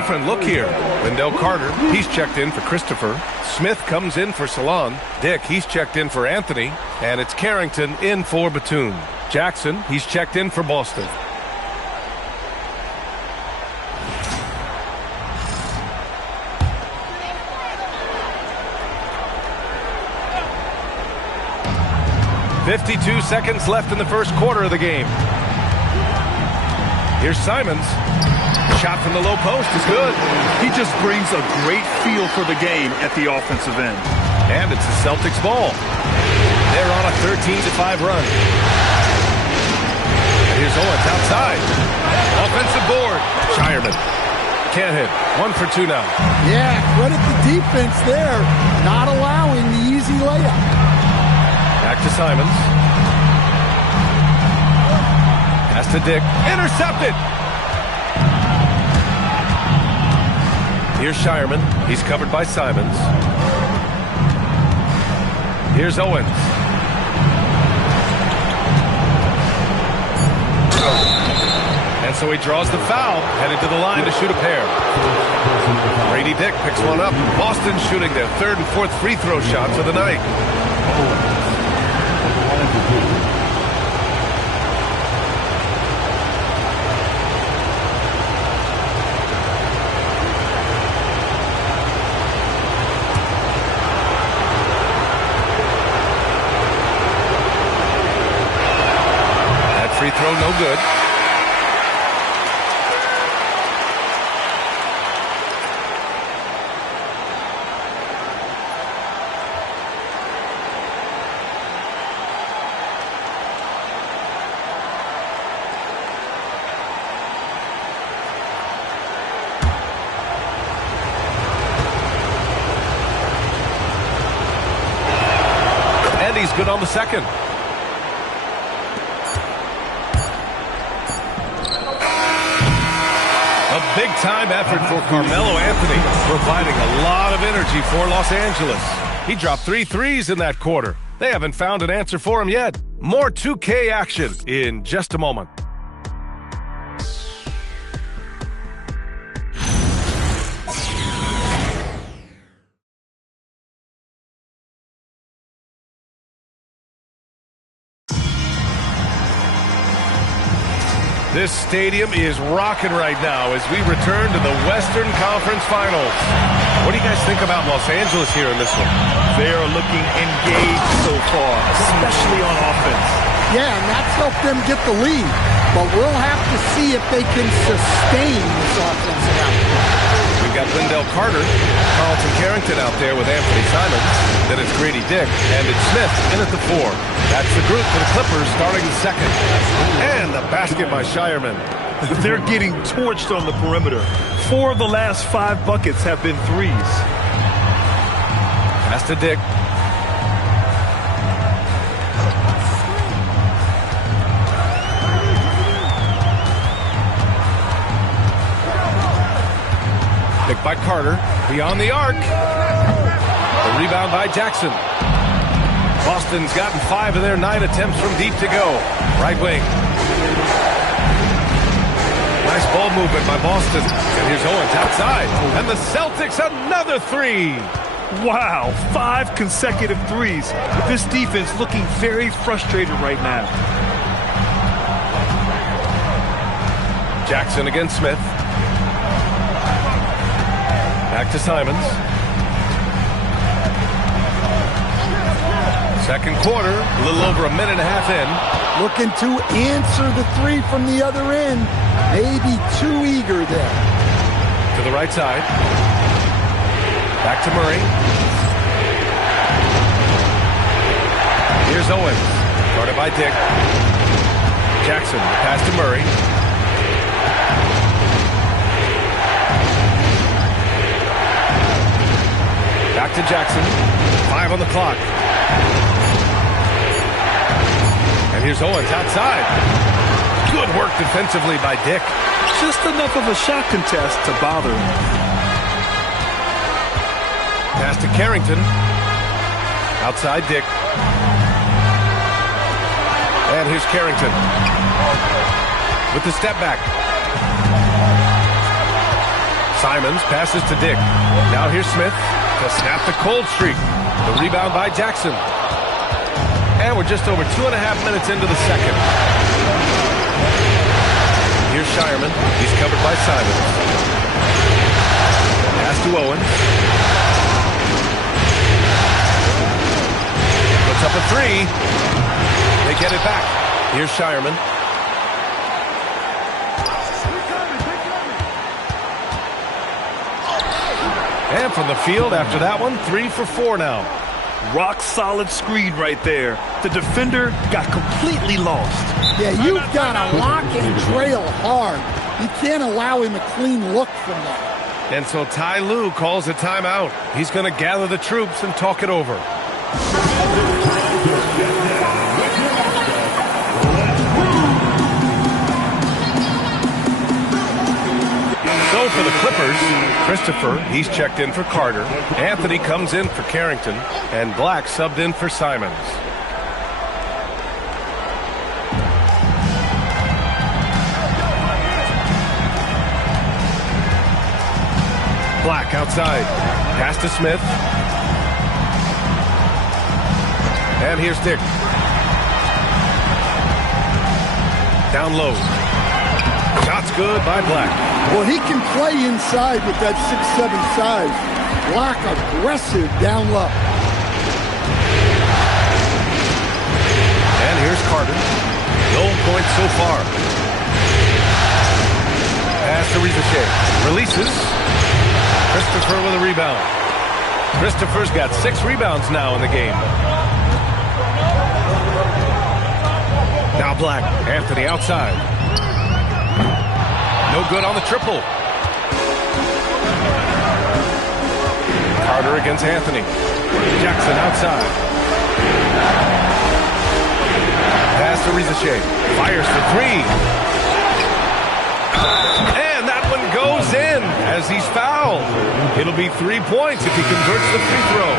different look here. Wendell Carter, he's checked in for Christopher. Smith comes in for Salon. Dick, he's checked in for Anthony. And it's Carrington in for Batoon. Jackson, he's checked in for Boston. "52 seconds left in the first quarter of the game. Here's Simons. Shot from the low post is good. He just brings a great feel for the game at the offensive end. And it's the Celtics ball. They're on a 13-5 run. Here's Owens outside. Offensive board. Shireman. Can't hit. 1 for 2 now. Yeah, credit the defense there. Not allowing the easy layup. Back to Simons. Pass to Dick. Intercepted. Here's Shireman. He's covered by Simons. Here's Owens. And so he draws the foul, headed to the line to shoot a pair. Brady Dick picks one up. Boston shooting their third and fourth free throw shots of the night. Free throw, no good. And he's good on the second. Big-time effort for Carmelo Anthony, providing a lot of energy for Los Angeles. He dropped 3 threes in that quarter. They haven't found an answer for him yet. More 2K action in just a moment. This stadium is rocking right now as we return to the Western Conference Finals. What do you guys think about Los Angeles here in this one? They are looking engaged so far, especially on offense. Yeah, and that's helped them get the lead. But we'll have to see if they can sustain this offensive output. We've got Wendell Carter, Carlton Carrington out there with Anthony Simons. Then it's Grady Dick, and it's Smith in at the 4. That's the group for the Clippers starting the second. And the basket by Shireman. They're getting torched on the perimeter. 4 of the last 5 buckets have been threes. Pass to Dick. Picked by Carter. Beyond the arc. The rebound by Jackson. Boston's gotten 5 of their 9 attempts from deep to go. Right wing. Nice ball movement by Boston. And here's Owens outside. And the Celtics another 3. Wow, 5 consecutive threes. This defense looking very frustrated right now. Jackson against Smith. Back to Simons. Second quarter, a little over a minute and a half in. Looking to answer the 3 from the other end. Maybe too eager there. To the right side. Back to Murray. Here's Owens. Guarded by Dick. Jackson, pass to Murray. Back to Jackson. 5 on the clock. And here's Owens outside. Good work defensively by Dick. Just enough of a shot contest to bother him. Pass to Carrington. Outside Dick. And here's Carrington. With the step back. Simons passes to Dick. Now here's Smith to snap the cold streak. The rebound by Jackson. And we're just over 2.5 minutes into the second. Here's Shireman. He's covered by Simons. Pass to Owens. Puts up a three. They get it back. Here's Shireman. And from the field after that one, 3 for 4 now. Rock solid screen right there. The defender got completely lost. Yeah, you've got to lock and trail hard. You can't allow him a clean look from that. And so Ty Lue calls a timeout. He's going to gather the troops and talk it over. So for the Clippers, Christopher, he's checked in for Carter. Anthony comes in for Carrington. And Black subbed in for Simons. Black outside. Pass to Smith. And here's Dick. Down low. Shot's good by Black. Well, he can play inside with that 6'7" size. Black aggressive down low. And here's Carter. No points so far. Pass to Ricochet. Releases. Christopher with a rebound. Christopher's got 6 rebounds now in the game. Now Black. Anthony outside. No good on the triple. Carter against Anthony. Jackson outside. Pass to Ricochet. Fires for 3. And that one goes in as he's fouled. It'll be 3 points if he converts the free throw.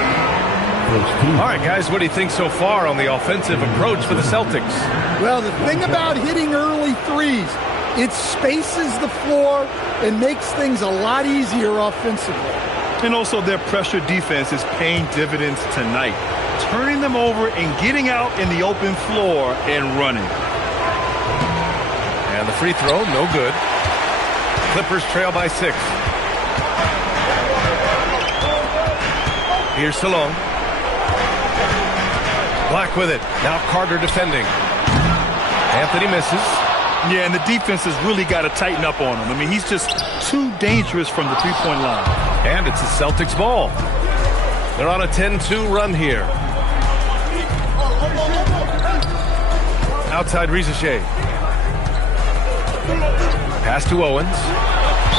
All right, guys, what do you think so far on the offensive approach for the Celtics? Well, the thing about hitting early threes, it spaces the floor and makes things a lot easier offensively. And also their pressure defense is paying dividends tonight. Turning them over and getting out in the open floor and running. And the free throw, no good. Clippers trail by 6. Here's Salone. Black with it. Now Carter defending. Anthony misses. Yeah, and the defense has really got to tighten up on him. I mean, he's just too dangerous from the three-point line. And it's the Celtics ball. They're on a 10-2 run here. Outside Ricochet. Pass to Owens.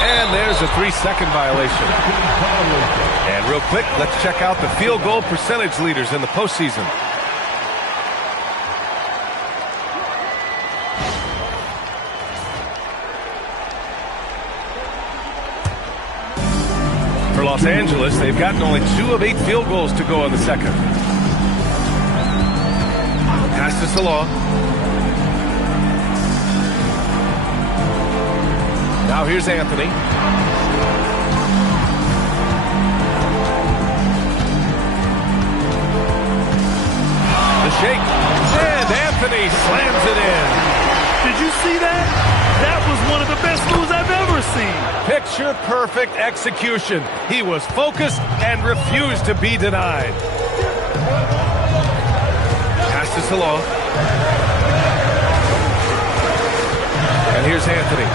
And there's a 3-second violation. And real quick, let's check out the field goal percentage leaders in the postseason. For Los Angeles, they've gotten only 2 of 8 field goals to go in the second. Pass to Salah. Now here's Anthony. The shake. And Anthony slams it in. Did you see that? That was one of the best moves I've ever seen. Picture perfect execution. He was focused and refused to be denied. Pass to Salah. And here's Anthony.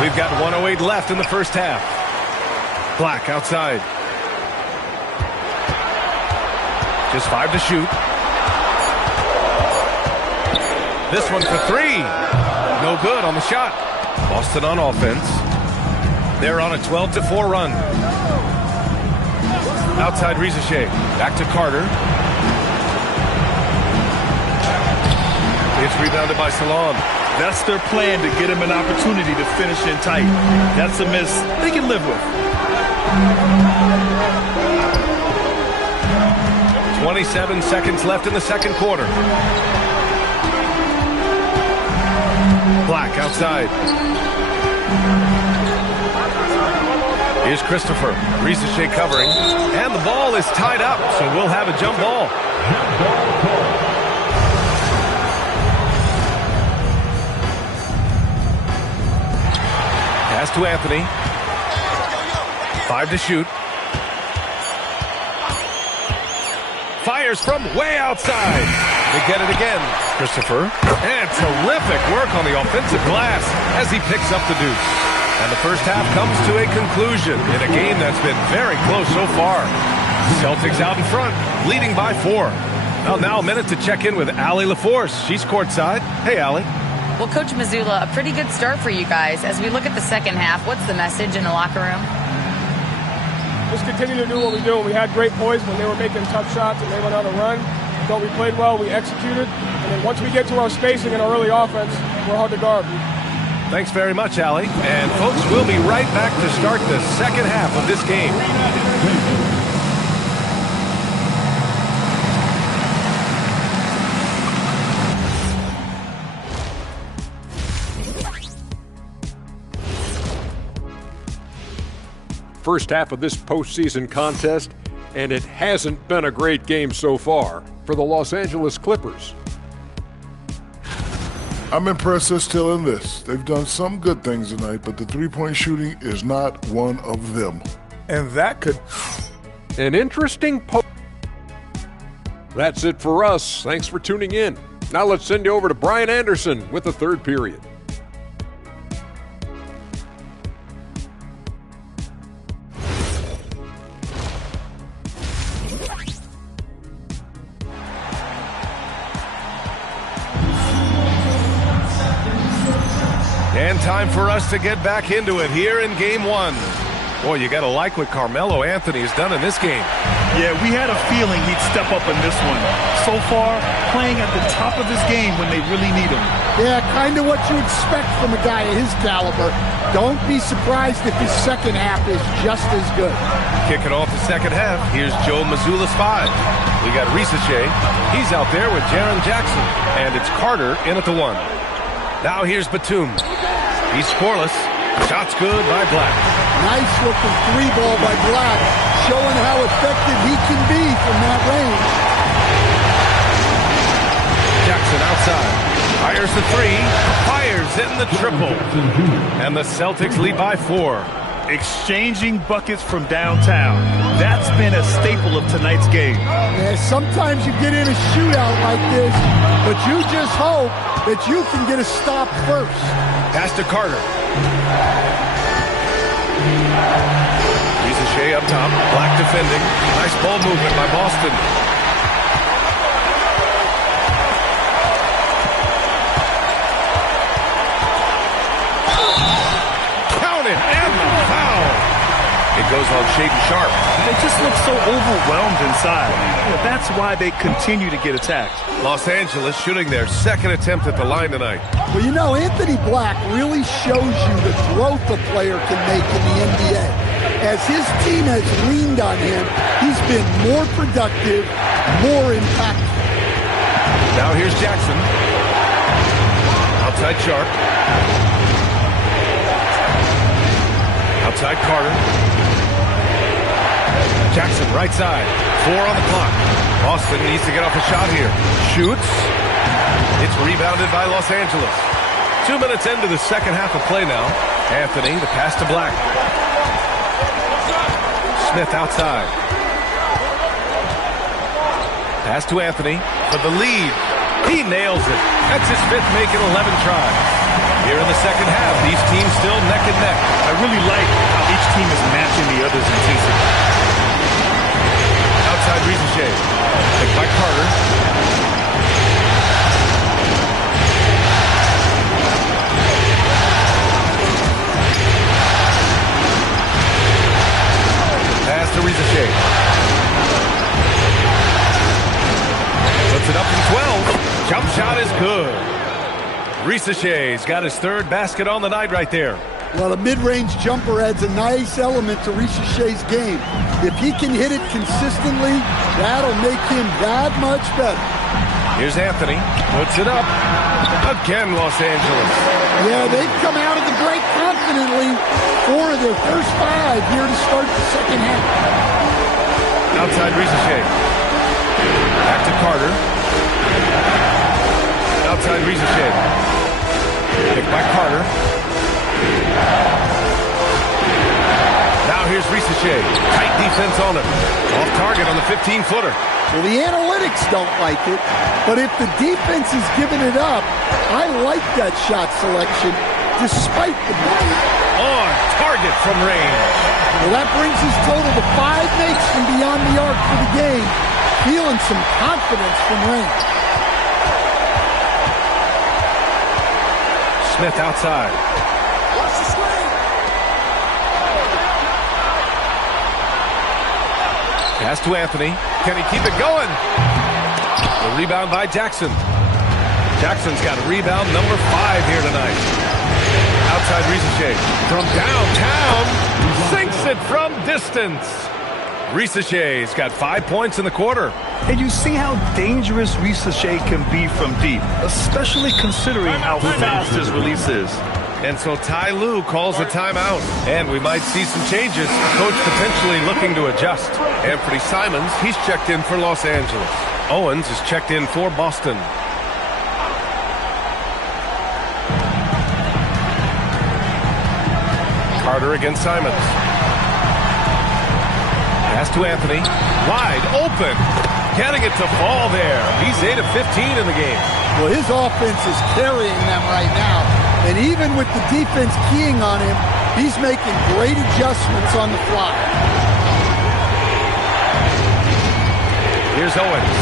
We've got 1:08 left in the first half. Black outside. Just 5 to shoot. This one for 3. No good on the shot. Boston on offense. They're on a 12-4 run. Outside Ricochet. Back to Carter. It's rebounded by Salon. That's their plan, to get him an opportunity to finish in tight. That's a miss they can live with. 27 seconds left in the second quarter. Black outside. Here's Christopher. Risache covering. And the ball is tied up, so we'll have a jump ball. Pass to Anthony. 5 to shoot. Fires from way outside. They get it again. Christopher. And terrific work on the offensive glass as he picks up the deuce. And the first half comes to a conclusion in a game that's been very close so far. Celtics out in front, leading by 4. Well, now a minute to check in with Allie LaForce. She's courtside. Hey, Allie. Well, Coach Mazzulla, a pretty good start for you guys. As we look at the second half, what's the message in the locker room? Just continue to do what we do. We had great poise when they were making tough shots and they went on a run. Thought we played well, we executed. And then once we get to our spacing and our early offense, we're hard to guard. Thanks very much, Allie. And folks, we'll be right back to start the second half of this game. First half of this postseason contest, and it hasn't been a great game so far for the Los Angeles Clippers. I'm impressed they're still in this. They've done some good things tonight, but the three-point shooting is not one of them. And that could... An interesting That's it for us. Thanks for tuning in. Now let's send you over to Brian Anderson with the third period. And time for us to get back into it here in Game 1. Boy, you got to like what Carmelo Anthony has done in this game. Yeah, we had a feeling he'd step up in this one. So far, playing at the top of his game when they really need him. Yeah, kind of what you expect from a guy of his caliber. Don't be surprised if his second half is just as good. Kicking off the second half, here's Joe Mazzulla's 5. We got Risache. He's out there with Jaren Jackson. And it's Carter in at the 1. Now here's Batum. He's scoreless. Shot's good by Black. Nice looking 3-ball by Black, showing how effective he can be from that range. Jackson outside. Fires the 3. Fires in the triple. And the Celtics lead by 4. Exchanging buckets from downtown. That's been a staple of tonight's game. Yeah, sometimes you get in a shootout like this, but you just hope that you can get a stop first. Pass to Carter. Risache up top. Black defending. Nice ball movement by Boston. Count it, and the foul. It goes on Shaedon Sharpe. They just look so overwhelmed inside. Yeah, that's why they continue to get attacked. Los Angeles shooting their second attempt at the line tonight. Well, you know, Anthony Black really shows you the growth a player can make in the NBA. As his team has leaned on him, he's been more productive, more impactful. Now here's Jackson. Outside Sharpe. Outside Carter. Jackson right side. 4 on the clock. Boston needs to get off a shot here. Shoots. It's rebounded by Los Angeles. 2 minutes into the second half of play now. Anthony, the pass to Black. Smith outside. Pass to Anthony for the lead. He nails it. That's his 5th make in 11 tries. Here in the second half, these teams still neck and neck. I really like how each team is matching the other's intensity. Outside Risache. Picked by Carter. Pass to Risache. Puts it up from 12. Jump shot is good. Risache's got his 3rd basket on the night right there. Well, a mid-range jumper adds a nice element to Ricochet's game. If he can hit it consistently, that'll make him that much better. Here's Anthony. Puts it up. Again, Los Angeles. Yeah, they've come out of the break confidently. 4 of their first 5 here to start the second half. Outside Ricochet. Back to Carter. Outside Ricochet. Picked by Carter. Now here's Ricochet. Tight defense on him. Off target on the 15-footer. Well, the analytics don't like it, but if the defense is giving it up, I like that shot selection despite the block. On target from range. Well, that brings his total to 5 makes from beyond the arc for the game. Feeling some confidence from range. Smith outside. Watch the screen. Pass to Anthony. Can he keep it going? The rebound by Jackson. Jackson's got a rebound number 5 here tonight. Outside Ricochet. From downtown. Sinks it from distance. Ricochet's got 5 points in the quarter. And you see how dangerous Ricochet can be from deep, especially considering how fast his release is. And so Ty Lue calls a timeout. And we might see some changes. Coach potentially looking to adjust. Anthony Simons, he's checked in for Los Angeles. Owens is checked in for Boston. Carter against Simons. Pass to Anthony. Wide open. Getting it to fall there. He's 8 of 15 in the game. Well, his offense is carrying them right now. And even with the defense keying on him, he's making great adjustments on the fly. Here's Owens.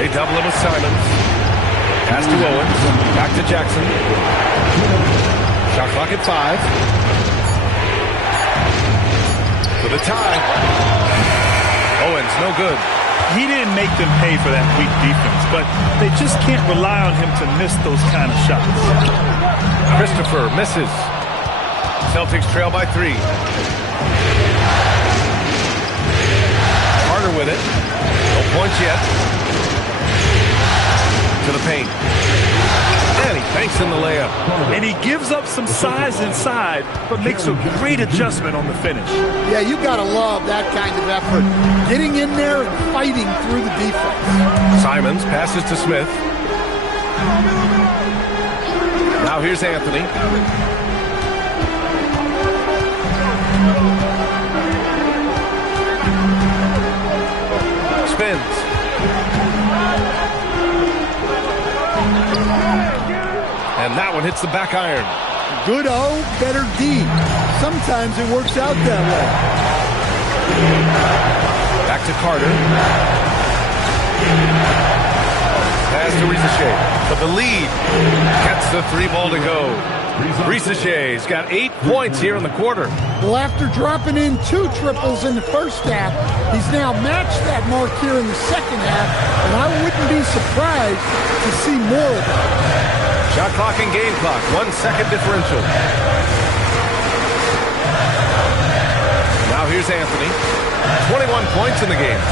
They double him with Simons. Pass to Owens. Back to Jackson. Shot clock at 5. For the tie. Owens, no good. He didn't make them pay for that weak defense, but they just can't rely on him to miss those kind of shots. Christopher misses. Celtics trail by 3. Carter with it. No points yet. To the paint. And he banks in the layup. And he gives up some size inside, but makes a great adjustment on the finish. Yeah, you got to love that kind of effort. Getting in there and fighting through the defense. Simons passes to Smith. Now here's Anthony. Spins. And that one hits the back iron. Good O, better D. Sometimes it works out that way. Back to Carter. Pass to Ricochet. But the lead gets the 3 ball to go. Ricochet's got 8 points here in the quarter. Well, after dropping in 2 triples in the first half, he's now matched that mark here in the second half, and I wouldn't be surprised to see more of it. Shot clock and game clock, 1 second differential. Now here's Anthony. 21 points in the game.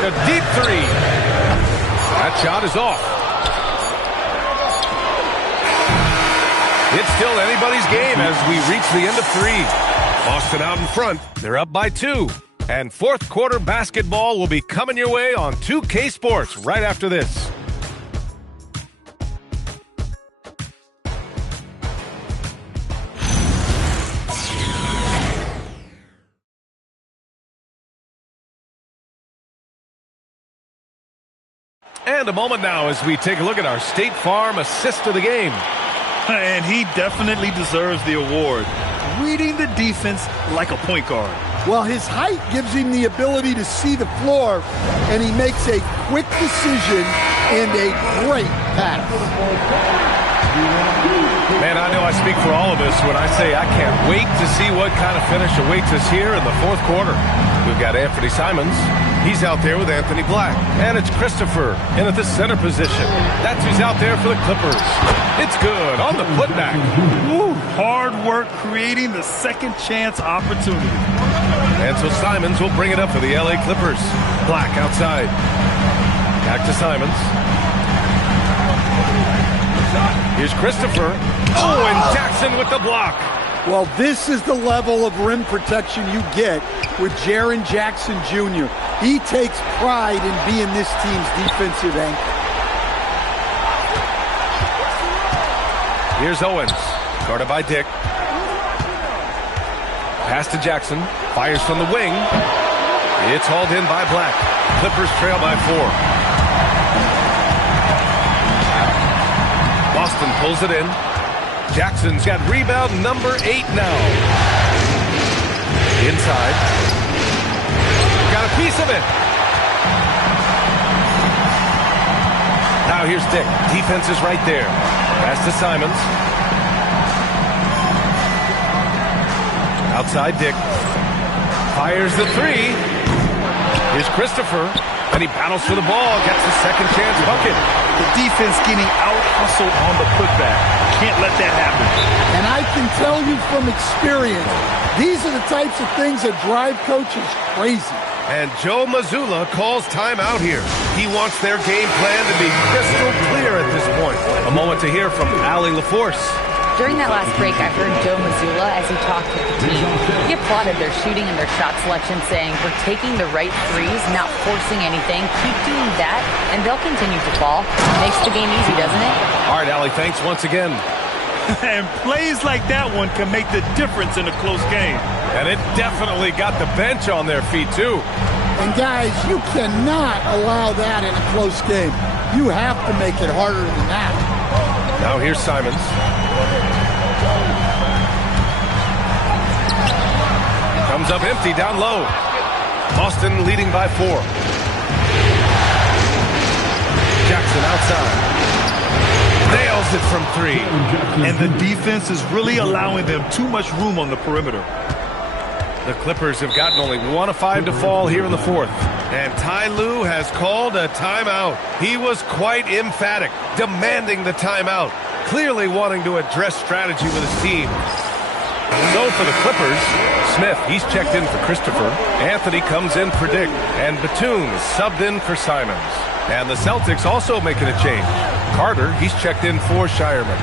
A deep 3. That shot is off. It's still anybody's game as we reach the end of 3. Boston out in front. They're up by 2. And fourth quarter basketball will be coming your way on 2K Sports right after this. And a moment now as we take a look at our State Farm assist of the game. And he definitely deserves the award. Reading the defense like a point guard. Well, his height gives him the ability to see the floor, and he makes a quick decision and a great pass. And I know I speak for all of us when I say I can't wait to see what kind of finish awaits us here in the fourth quarter. We've got Anthony Simons. He's out there with Anthony Black. And it's Christopher in at the center position. That's who's out there for the Clippers. It's good on the putback. Woo, hard work creating the second chance opportunity. And so Simons will bring it up for the LA Clippers. Black outside. Back to Simons. Here's Christopher. Oh, and Jackson with the block. Well, this is the level of rim protection you get with Jaren Jackson Jr. He takes pride in being this team's defensive anchor. Here's Owens. Guarded by Dick. Pass to Jackson. Fires from the wing. It's hauled in by Black. Clippers trail by 4. Boston pulls it in. Jackson's got rebound number 8 now. Inside. Got a piece of it. Now here's Dick. Defense is right there. Pass to Simons. Outside Dick. Fires the 3. Here's Christopher. And he battles for the ball. Gets the second chance bucket. The defense getting out-hustled on the putback. Can't let that happen. And I can tell you from experience, these are the types of things that drive coaches crazy. And Joe Mazzulla calls timeout here. He wants their game plan to be crystal clear at this point. A moment to hear from Allie LaForce. During that last break, I heard Joe Mazzulla as he talked with the team. He applauded their shooting and their shot selection, saying, "We're taking the right threes, not forcing anything. Keep doing that, and they'll continue to fall." Makes the game easy, doesn't it? All right, Allie, thanks once again. And plays like that one can make the difference in a close game. And it definitely got the bench on their feet, too. And guys, you cannot allow that in a close game. You have to make it harder than that. Now here's Simons. Comes up empty down low. Boston leading by 4. Jackson outside. Nails it from 3. And the defense is really allowing them too much room on the perimeter. The Clippers have gotten only 1 of 5 to fall here in the 4th. And Ty Lue has called a timeout. He was quite emphatic, demanding the timeout, clearly wanting to address strategy with his team. So for the Clippers, Smith, he's checked in for Christopher. Anthony comes in for Dick. And Batum is subbed in for Simons. And the Celtics also making a change. Carter, he's checked in for Shireman.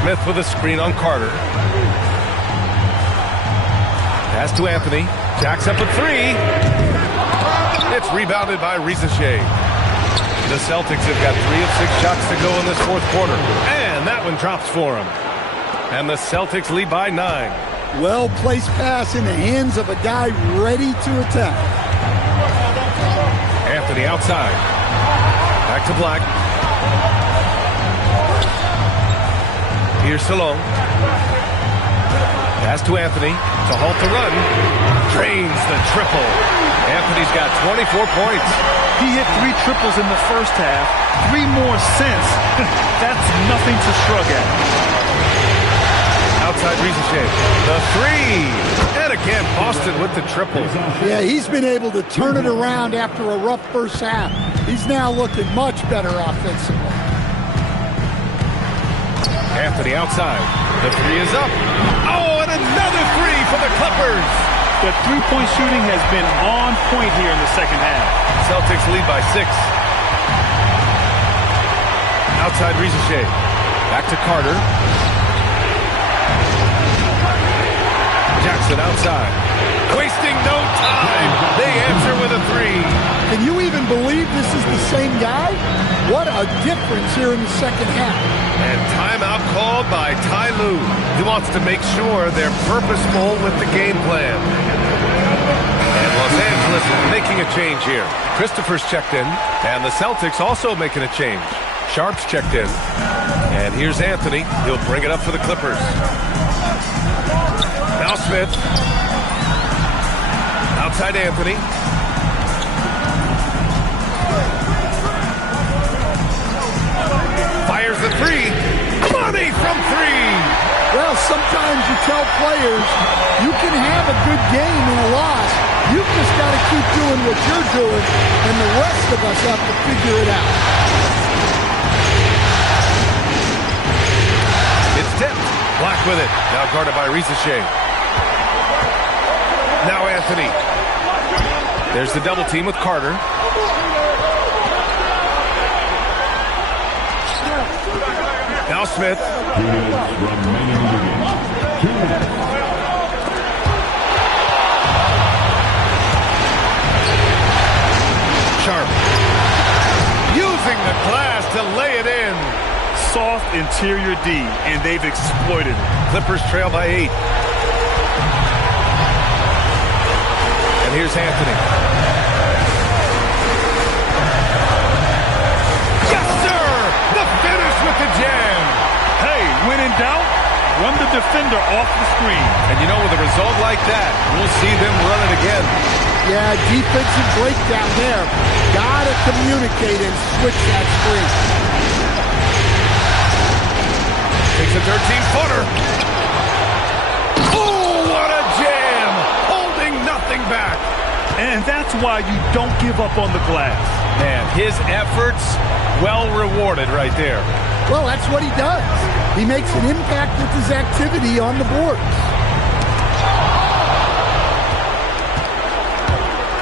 Smith with a screen on Carter. Pass to Anthony. Jacks up a 3. It's rebounded by Risache. The Celtics have got 3 of 6 shots to go in this 4th quarter. And that one drops for him. And the Celtics lead by 9. Well-placed pass in the hands of a guy ready to attack. Anthony outside. Back to Black. Here's Salone. Pass to Anthony to halt the run. Drains the triple. Anthony's got 24 points. He hit 3 triples in the first half. 3 more since. That's nothing to shrug at. Outside Risache. The 3. And again, Boston with the triple. Yeah, he's been able to turn it around after a rough first half. He's now looking much better offensively. Anthony outside. The 3 is up. Oh, and another 3 for the Clippers. The three-point shooting has been on point here in the second half. Celtics lead by 6. Outside Risache. Back to Carter. Jackson outside. Wasting no time. They answer with a 3. Can you even believe this is the same guy? What a difference here in the second half. And timeout called by Ty Lue. He wants to make sure they're purposeful with the game plan. And Los Angeles is making a change here. Christopher's checked in, and the Celtics also making a change. Sharp's checked in. And here's Anthony. He'll bring it up for the Clippers. Now Smith. Outside Anthony. Fires tell players, you can have a good game and a loss. You've just got to keep doing what you're doing, and the rest of us have to figure it out. It's tipped. Black with it. Now guarded by Risache. Now Anthony. There's the double team with Carter. Now Smith. Sharp. Using the glass to lay it in. Soft interior D, and they've exploited it. Clippers trail by 8. And here's Anthony. Yes, sir! The finish with the jam. Hey, when in doubt, run the defender off the screen. And you know, with a result like that, we'll see them run it again. Yeah, defensive breakdown there. Gotta communicate and switch that screen. Takes a 13-footer. Oh, what a jam! Holding nothing back. And that's why you don't give up on the glass. Man, his efforts well rewarded right there. Well, that's what he does. He makes an impact with his activity on the boards.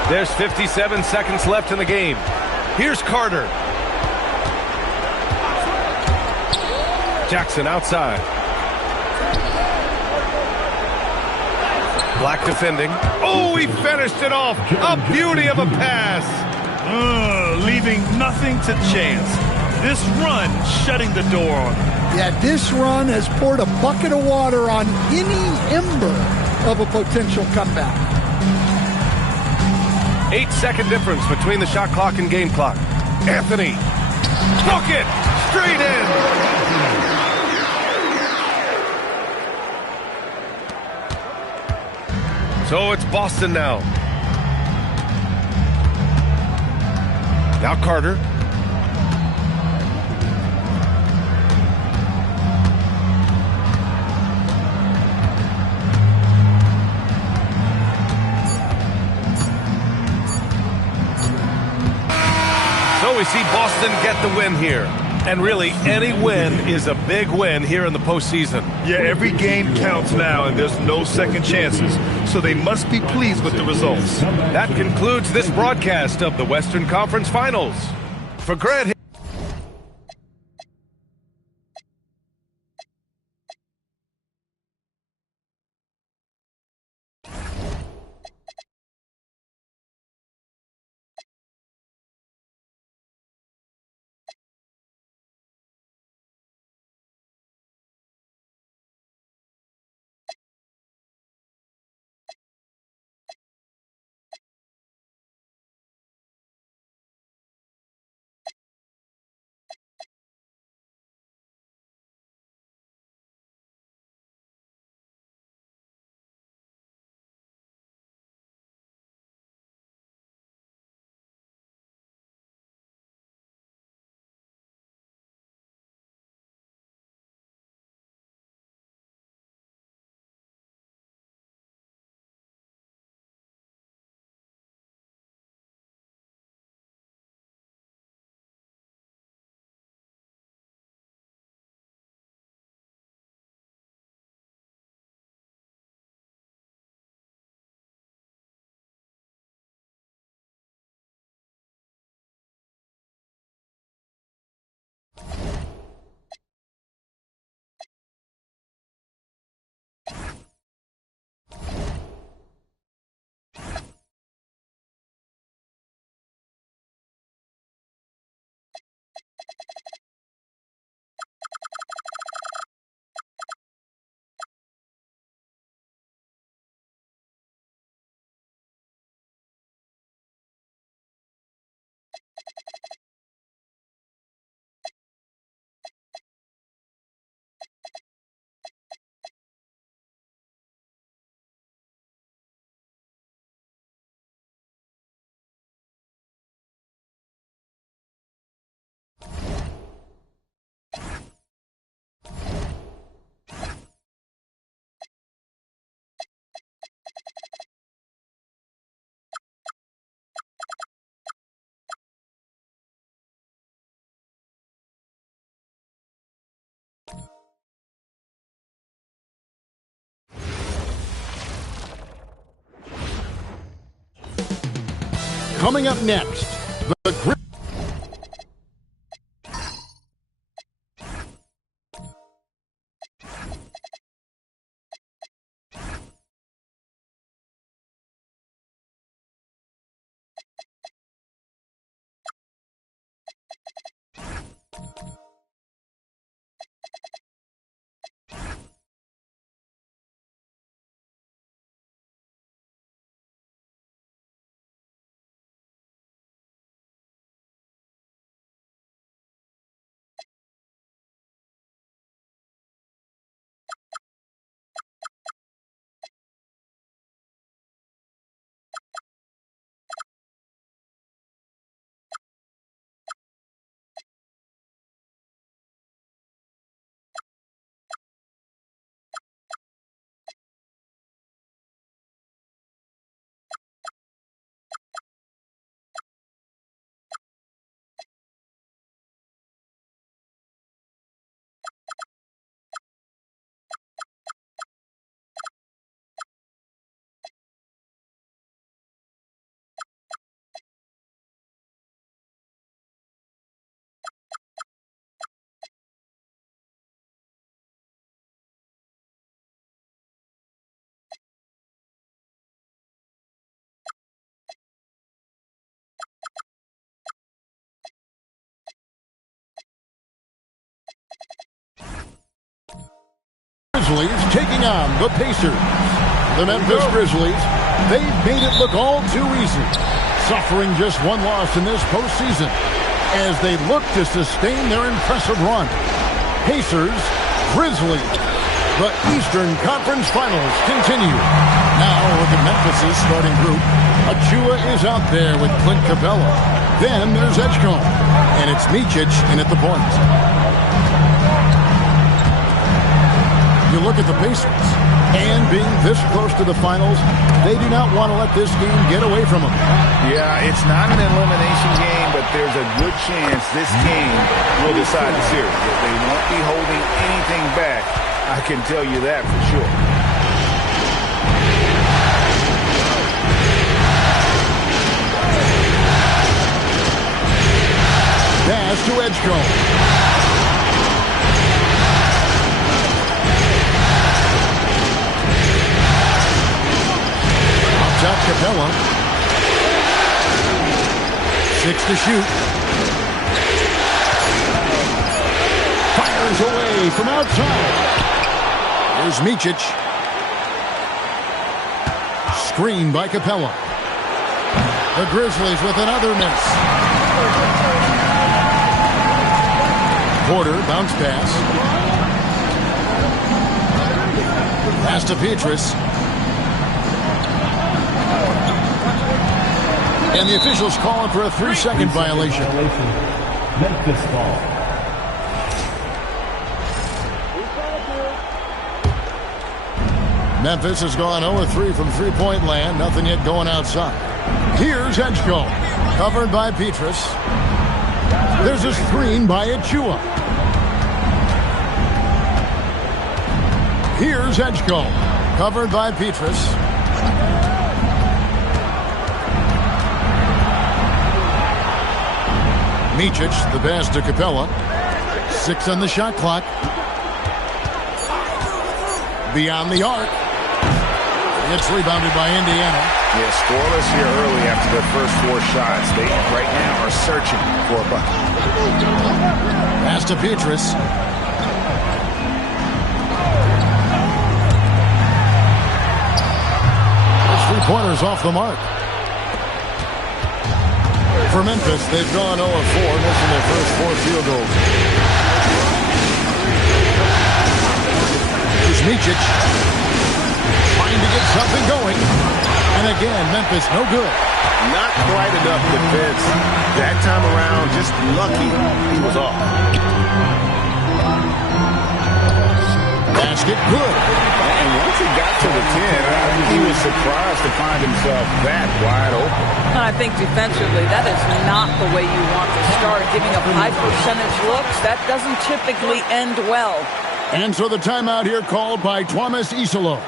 There's 57 seconds left in the game. Here's Carter. Jackson outside. Black defending. Oh, he finished it off. A beauty of a pass. Leaving nothing to chance. This run shutting the door on him. Yeah, this run has poured a bucket of water on any ember of a potential comeback. 8-second difference between the shot clock and game clock. Anthony. Book it. Straight in. So it's Boston now. Now Carter. So we see Boston get the win here. And really, any win is a big win here in the postseason. Yeah, every game counts now, and there's no second chances. So they must be pleased with the results. That concludes this broadcast of the Western Conference Finals. For Grant Coming up next, the Grizzlies taking on the Pacers. The Memphis Grizzlies, they've made it look all too easy, suffering just one loss in this postseason as they look to sustain their impressive run. Pacers, Grizzlies, the Eastern Conference Finals continue. Now with the Memphis' starting group, Achua is out there with Clint Capella. Then there's Edgecombe, and it's Micic in at the point. You look at the Pacers, and being this close to the finals, they do not want to let this game get away from them. Yeah, it's not an elimination game, but there's a good chance this game will decide the series. They won't be holding anything back, I can tell you that for sure. Pass to Edgecombe. Top Capella. 6 to shoot. Fires away from outside. Here's Micic. Screen by Capella. The Grizzlies with another miss. Porter bounce pass. Pass to Petrus. And the officials calling for a 3-second violation. Memphis ball. Memphis has gone 0-3 from three-point land. Nothing yet going outside. Here's Edgecombe. Covered by Petrus. There's a screen by Achua. Here's Edgecombe. Covered by Petrus. Micic, the pass to Capella. 6 on the shot clock. Beyond the arc. It's rebounded by Indiana. Yeah, scoreless here early after their first 4 shots. They right now are searching for a bucket. Pass to Petrus. Those 3-pointers off the mark. For Memphis, they've gone 0-4, missing their first 4 field goals. Here's Micic. Trying to get something going. And again, Memphis no good. Not quite enough defense. That time around, just lucky he was off. Basket good. And once he got to the 10, I think he was surprised to find himself that wide open. I think defensively, that is not the way you want to start. Giving up high percentage looks, that doesn't typically end well. And so the timeout here called by Thomas Isolo.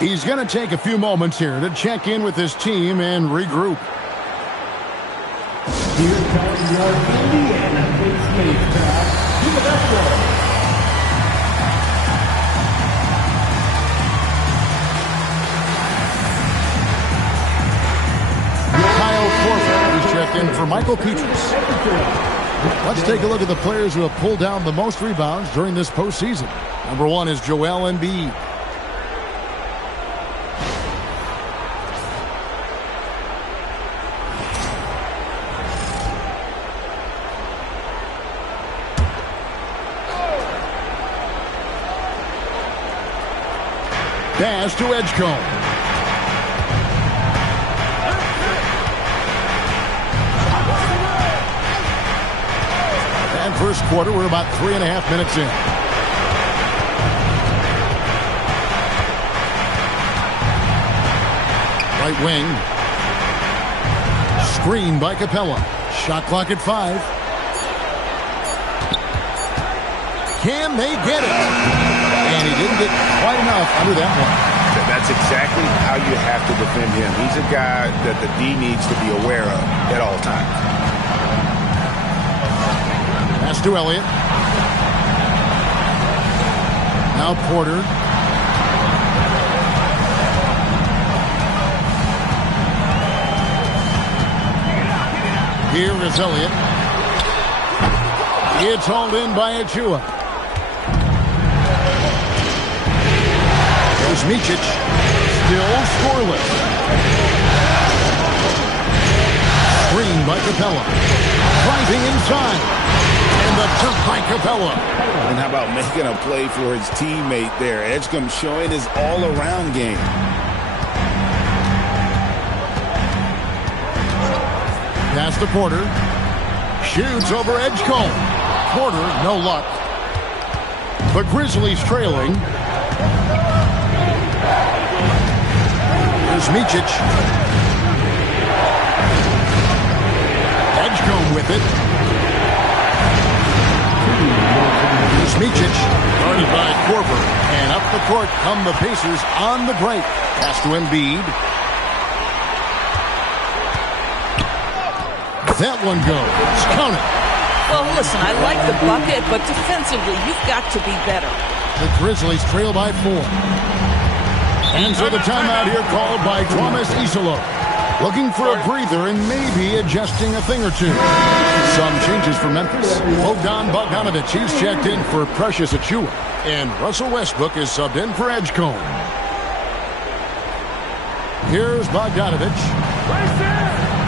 He's going to take a few moments here to check in with his team and regroup. telling your Indiana teammates back to the basketball. He's checked in for Michael Petrus. Let's take a look at the players who have pulled down the most rebounds during this postseason. Number 1 is Joel Embiid. Pass to Edgecombe. And first quarter, we're about 3.5 minutes in. Right wing. Screen by Capella. Shot clock at 5. Can they get it? And he didn't get quite enough under that one. That's exactly how you have to defend him. He's a guy that the D needs to be aware of at all times. Pass to Elliott. Now Porter. Here is Elliott. It's hauled in by Achua. There's Micic. Still scoreless. Screen by Capella. Driving inside. And the jump by Capella. And how about making a play for his teammate there? Edgecombe showing his all-around game. Pass to Porter. Shoots over Edgecombe. Porter, no luck. The Grizzlies trailing. Here's Micic. Edgecombe with it. Here's Micic. Guarded by Korver. And up the court come the Pacers on the break. Pass to Embiid. That one goes. Count it. Well, listen, I like the bucket, but defensively, you've got to be better. The Grizzlies trail by 4. And so the timeout here called by Thomas Isolo. Looking for a breather and maybe adjusting a thing or two. Some changes for Memphis. Bogdan Bogdanovic, he's checked in for Precious Achua. And Russell Westbrook is subbed in for Edgecombe. Here's Bogdanovic.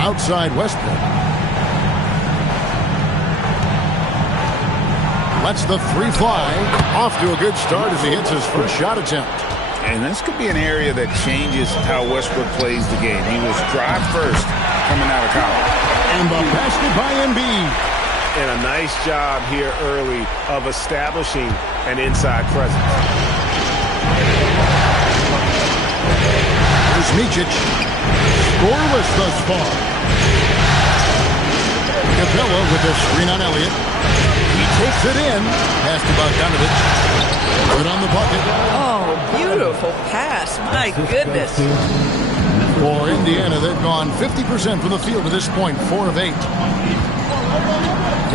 Outside Westbrook. Lets the 3 fly. Off to a good start as he hits his first shot attempt. And this could be an area that changes how Westbrook plays the game. He was drive first coming out of college. And the basket by Embiid. And a nice job here early of establishing an inside presence. Here's Micic. Scoreless thus far. Capella with a screen on Elliott. He takes it in. Pass to Bogdanovic. Put on the bucket. Oh, beautiful pass. My goodness. For Indiana, they've gone 50% from the field to this point. 4 of 8.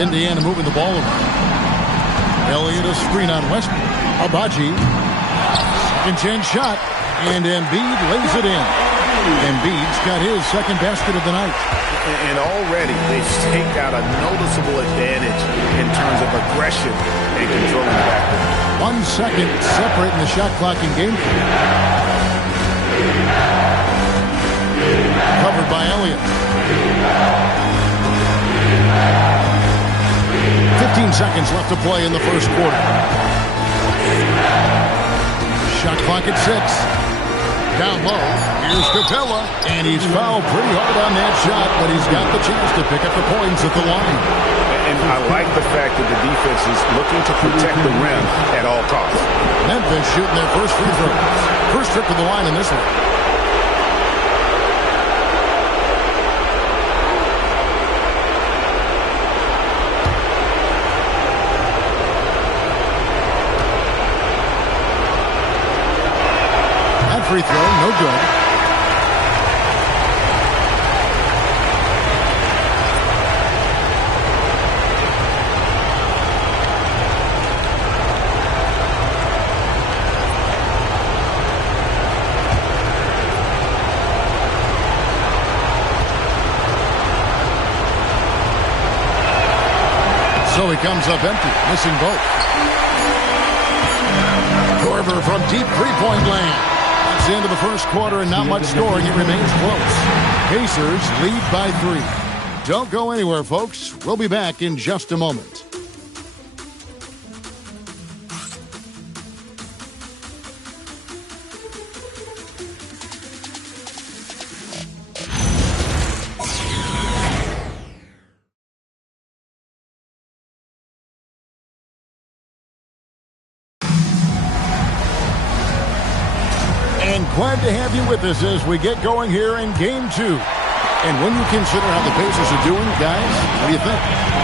Indiana moving the ball around. Elliott a screen on Westbrook. Abaji. Second chance shot. And Embiid lays it in. Embiid's got his second basket of the night. And already they've staked out a noticeable advantage in terms of aggression and controlling the backcourt. 1 second separating the shot clock in game 3. Covered by Elliott. 15 seconds left to play in the first quarter. Shot clock at 6. Down low, here's Capella, and he's fouled pretty hard on that shot, but he's got the chance to pick up the points at the line. And I like the fact that the defense is looking to protect the rim at all costs. Memphis shooting their first free throws. First trip to the line in this one. Free throw, no good. comes up empty, missing both. Korver from deep three-point land. It's the end of the first quarter and not much scoring. It remains close. Pacers lead by 3. Don't go anywhere, folks. We'll be back in just a moment. Glad to have you with us as we get going here in Game 2. And when you consider how the Pacers are doing, guys, what do you think?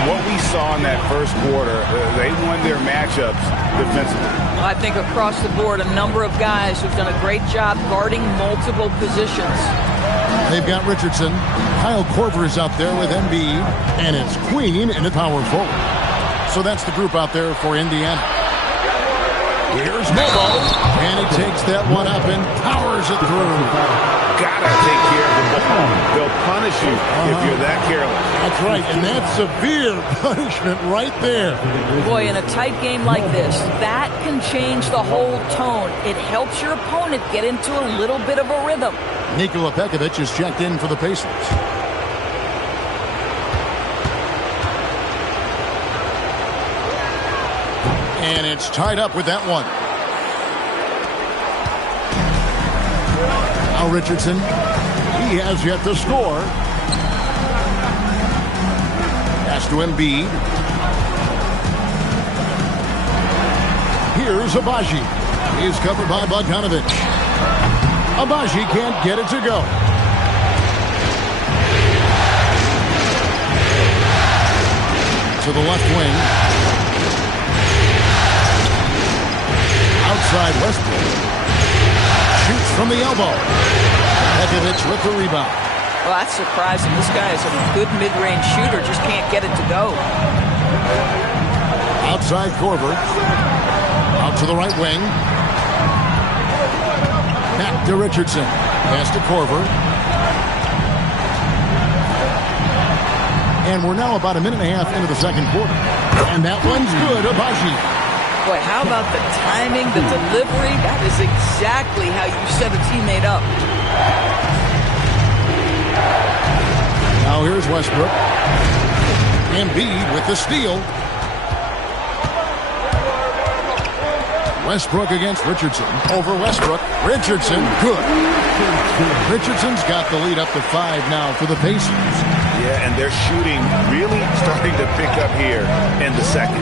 What we saw in that first quarter, they won their matchups defensively. I think across the board, a number of guys who've done a great job guarding multiple positions. They've got Richardson. Kyle Korver is out there with Embiid. And it's Queen in the power forward. So that's the group out there for Indiana. Here's Mobo, and he takes that one up and powers it through. Gotta take care of the ball. They'll punish you if you're that careless. That's right, and that's severe punishment right there. Boy, in a tight game like this, that can change the whole tone. It helps your opponent get into a little bit of a rhythm. Nikola Pekovic is checked in for the Pacers. And it's tied up with that one. Now Richardson, he has yet to score. Pass to Embiid. Here's Abaji. He's covered by Bogdanovic. Abaji can't get it to go. To the left wing. Outside Westbrook. Shoots from the elbow. Pekovic with the rebound. Well, that's surprising. This guy is a good mid-range shooter, just can't get it to go. Outside Korver. Out to the right wing. Back to Richardson. Pass to Korver. And we're now about a minute and a half into the second quarter. And that one's good, Abaji. Boy, how about the timing, the delivery? That is exactly how you set a teammate up. Now here's Westbrook. Embiid with the steal. Westbrook against Richardson. Over Westbrook. Richardson, good. Richardson's got the lead up to 5 now for the Pacers. Yeah, and they're shooting really starting to pick up here in the second.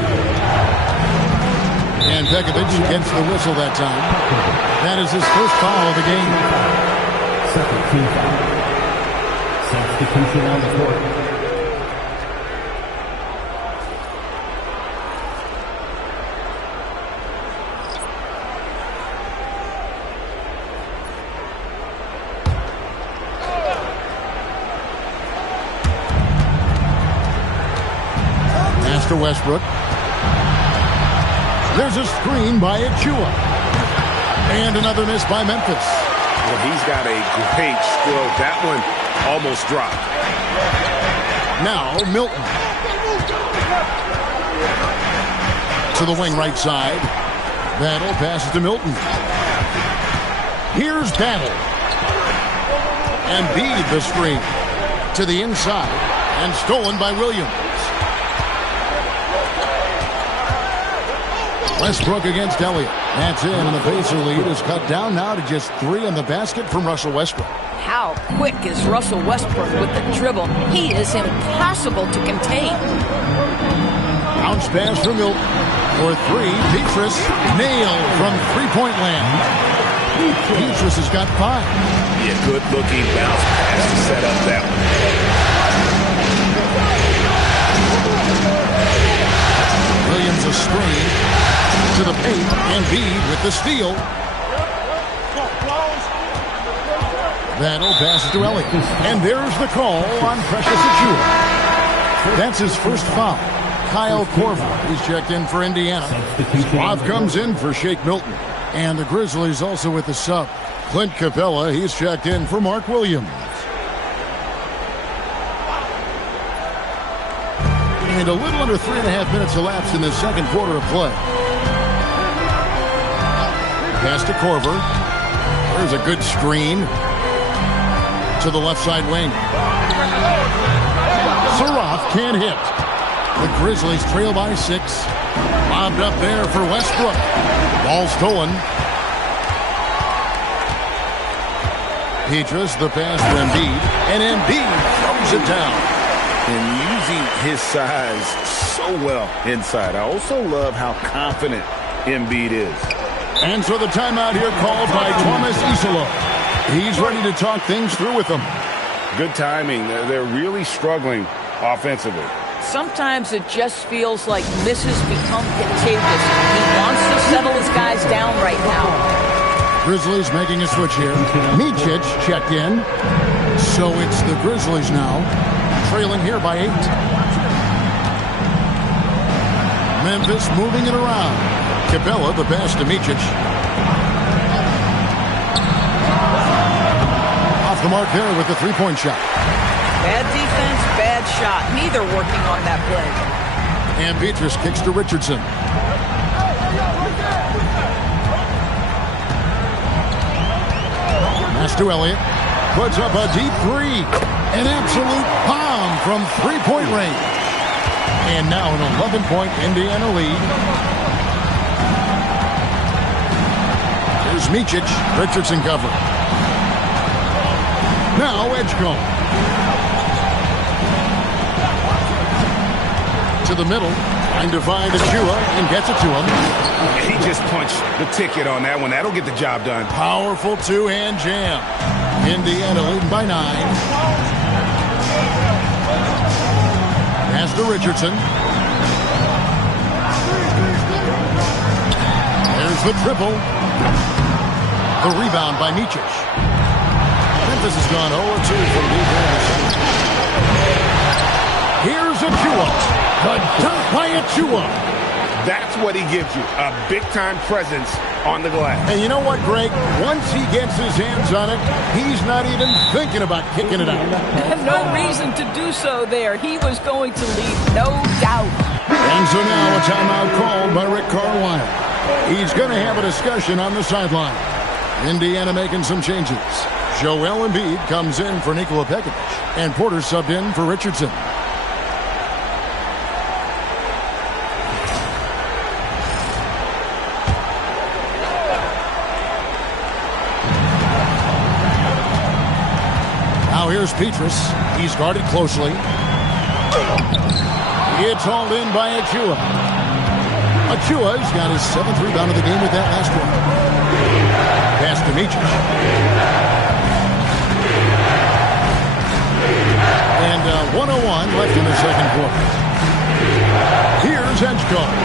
And Pekovic gets the whistle that time. That is his first foul of the game. Second team foul. Substitution on the court. Master Westbrook. There's a screen by Achua. And another miss by Memphis. Well, he's got a great stroke. That one almost dropped. Now Milton. To the wing right side. Battle passes to Milton. Here's Battle. Embiid the screen. To the inside. And stolen by Williams. Westbrook against Elliott. That's in, and the Pacer lead is cut down now to just 3 in the basket from Russell Westbrook. How quick is Russell Westbrook with the dribble? He is impossible to contain. Bounce pass from Milton. For 3, Petrus nailed from three-point land. Petrus has got 5. Yeah, good-looking bounce pass to set up that one. Williams a screen. To the paint, Embiid with the steal. That'll pass to Elliott. And there's the call on Precious Achua. That's his first foul. Kyle Korver is checked in for Indiana. Suave comes in for Shake Milton. And the Grizzlies also with the sub. Clint Capella, he's checked in for Mark Williams. And a little under 3.5 minutes elapsed in the second quarter of play. Pass to Corver. There's a good screen to the left side wing. Saroff can't hit. The Grizzlies trail by 6. Lobbed up there for Westbrook. Ball stolen. Petras, the pass for Embiid. And Embiid throws it down. And using his size so well inside. I also love how confident Embiid is. And so the timeout here called by Thomas Isolo. He's ready to talk things through with them. Good timing. They're really struggling offensively. Sometimes it just feels like misses become contagious. He wants to settle his guys down right now. Grizzlies making a switch here. Micic checked in. So it's the Grizzlies now, trailing here by 8. Memphis moving it around. Capella, the pass to Micic. Off the mark there with the three-point shot. Bad defense, bad shot. Neither working on that play. And Petras kicks to Richardson. Pass to Elliott. Puts up a deep 3. An absolute bomb from three-point range. And now an 11-point Indiana lead. Here's Micic. Richardson cover. Now Edgecombe. To the middle. Trying to find Achua and gets it to him. He just punched the ticket on that one. That'll get the job done. Powerful two-hand jam. Indiana leading by 9. Pass to Richardson. There's the triple. The rebound by Micic. Memphis has gone 0-2 from deep in. Here's Achua. The dunk by Achua. That's what he gives you, a big-time presence on the glass. And you know what, Greg? Once he gets his hands on it, he's not even thinking about kicking it out. No reason to do so there. He was going to leave, no doubt. And so now a timeout called by Rick Carlisle. He's going to have a discussion on the sideline. Indiana making some changes. Joel Embiid comes in for Nikola Pekovic, and Porter subbed in for Richardson. Now here's Petras. He's guarded closely. It's hauled in by Achua. Achua's got his 7th rebound of the game with that last one. Pass to Micic. And 1:01 left in the second quarter. Here's Edgecombe.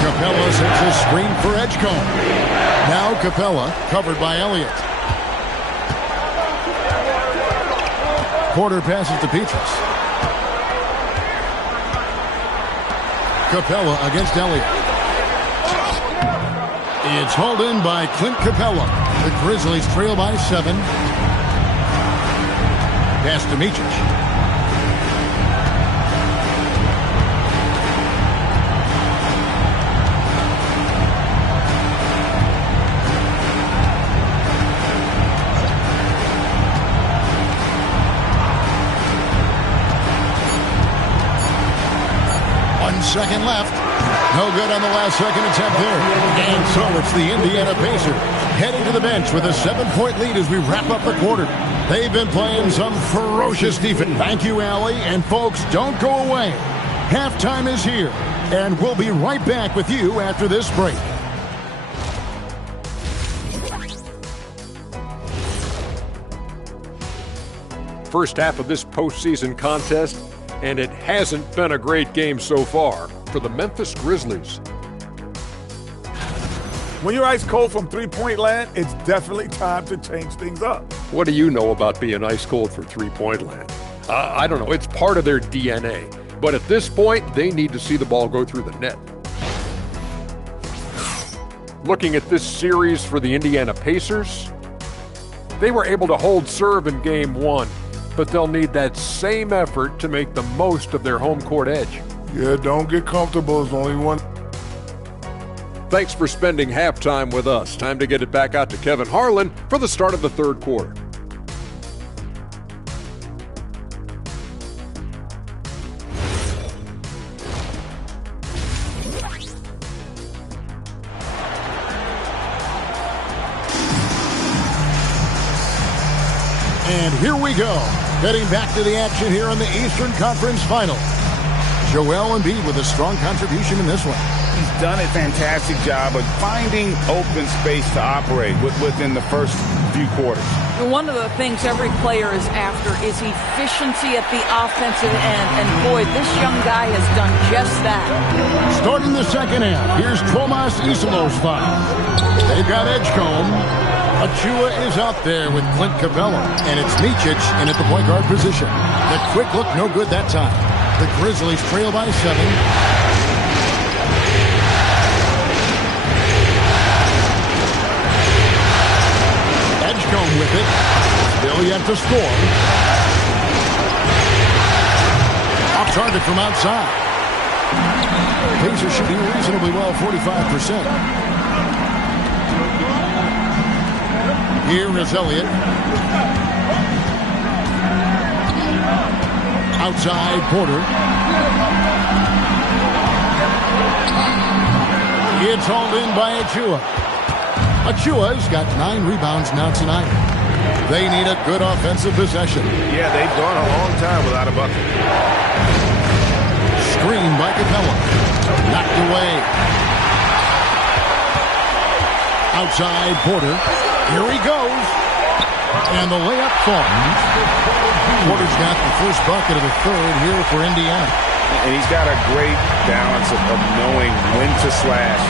Capella sets a screen for Edgecombe. Now Capella covered by Elliott. Porter passes to Petras. Capella against Elliott. It's hauled in by Clint Capella. The Grizzlies trail by 7. Pass to Micic. Second left. No good on the last second attempt there. And so it's the Indiana Pacers heading to the bench with a 7-point lead as we wrap up the quarter. They've been playing some ferocious defense. Thank you, Allie. And folks, don't go away. Halftime is here. And we'll be right back with you after this break. First half of this postseason contest, and it hasn't been a great game so far for the Memphis Grizzlies. When you're ice cold from three-point land, it's definitely time to change things up. What do you know about being ice cold for three-point land? I don't know. It's part of their DNA. But at this point, they need to see the ball go through the net. Looking at this series for the Indiana Pacers, They were able to hold serve in game one, but they'll need that same effort to make the most of their home court edge. Yeah, don't get comfortable. There's only one. Thanks for spending halftime with us. Time to get it back out to Kevin Harlan for the start of the third quarter. And here we go. Getting back to the action here in the Eastern Conference Final. Joel Embiid with a strong contribution in this one. He's done a fantastic job of finding open space to operate within the first few quarters. One of the things every player is after is efficiency at the offensive end. And boy, this young guy has done just that. Starting the second half, here's Tomas Isolos foul. They've got Edgecombe. Achua is out there with Clint Capella, and it's Micic in at the point guard position. The quick look, no good that time. The Grizzlies trail by 7. Edgecombe with it. Still yet to score. Off target from outside. Pacers shooting reasonably well, 45%. Here is Elliott. Outside, Porter. It's hauled in by Achua. Achua's got 9 rebounds now tonight. They need a good offensive possession. Yeah, they've gone a long time without a bucket. Screen by Capella. Knocked away. Outside, Porter. Here he goes. And the layup falls. Porter's got the first bucket of the third here for Indiana. And he's got a great balance of knowing when to slash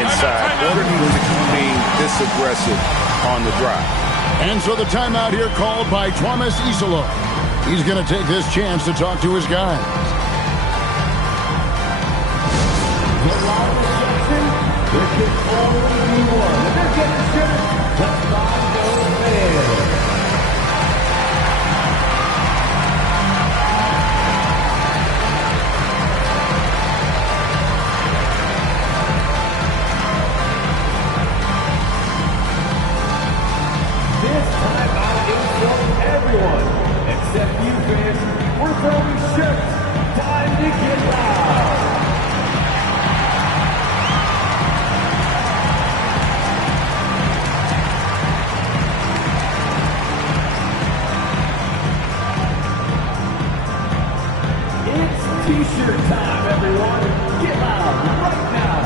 inside. Porter needs to keep being this aggressive on the drive. And so the timeout here called by Tomas Isolos. He's going to take this chance to talk to his guys. There can only be one. And they're getting set. The Toronto fans. This timeout is from everyone, except you fans. We're throwing shirts. Time to get loud. T-shirt time, everyone. Get loud right now.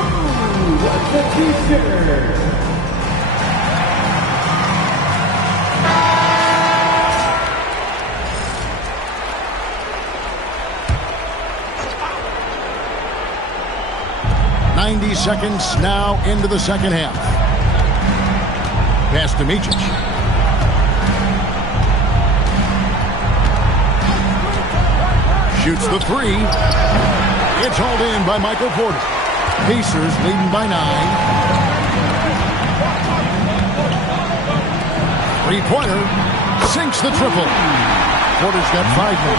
Ooh, what's a T-shirt? 90 seconds now into the second half. Pass to Micic. Shoots the three. It's hauled in by Michael Porter. Pacers leading by 9. Three-pointer. Sinks the triple. Porter's got 5 more.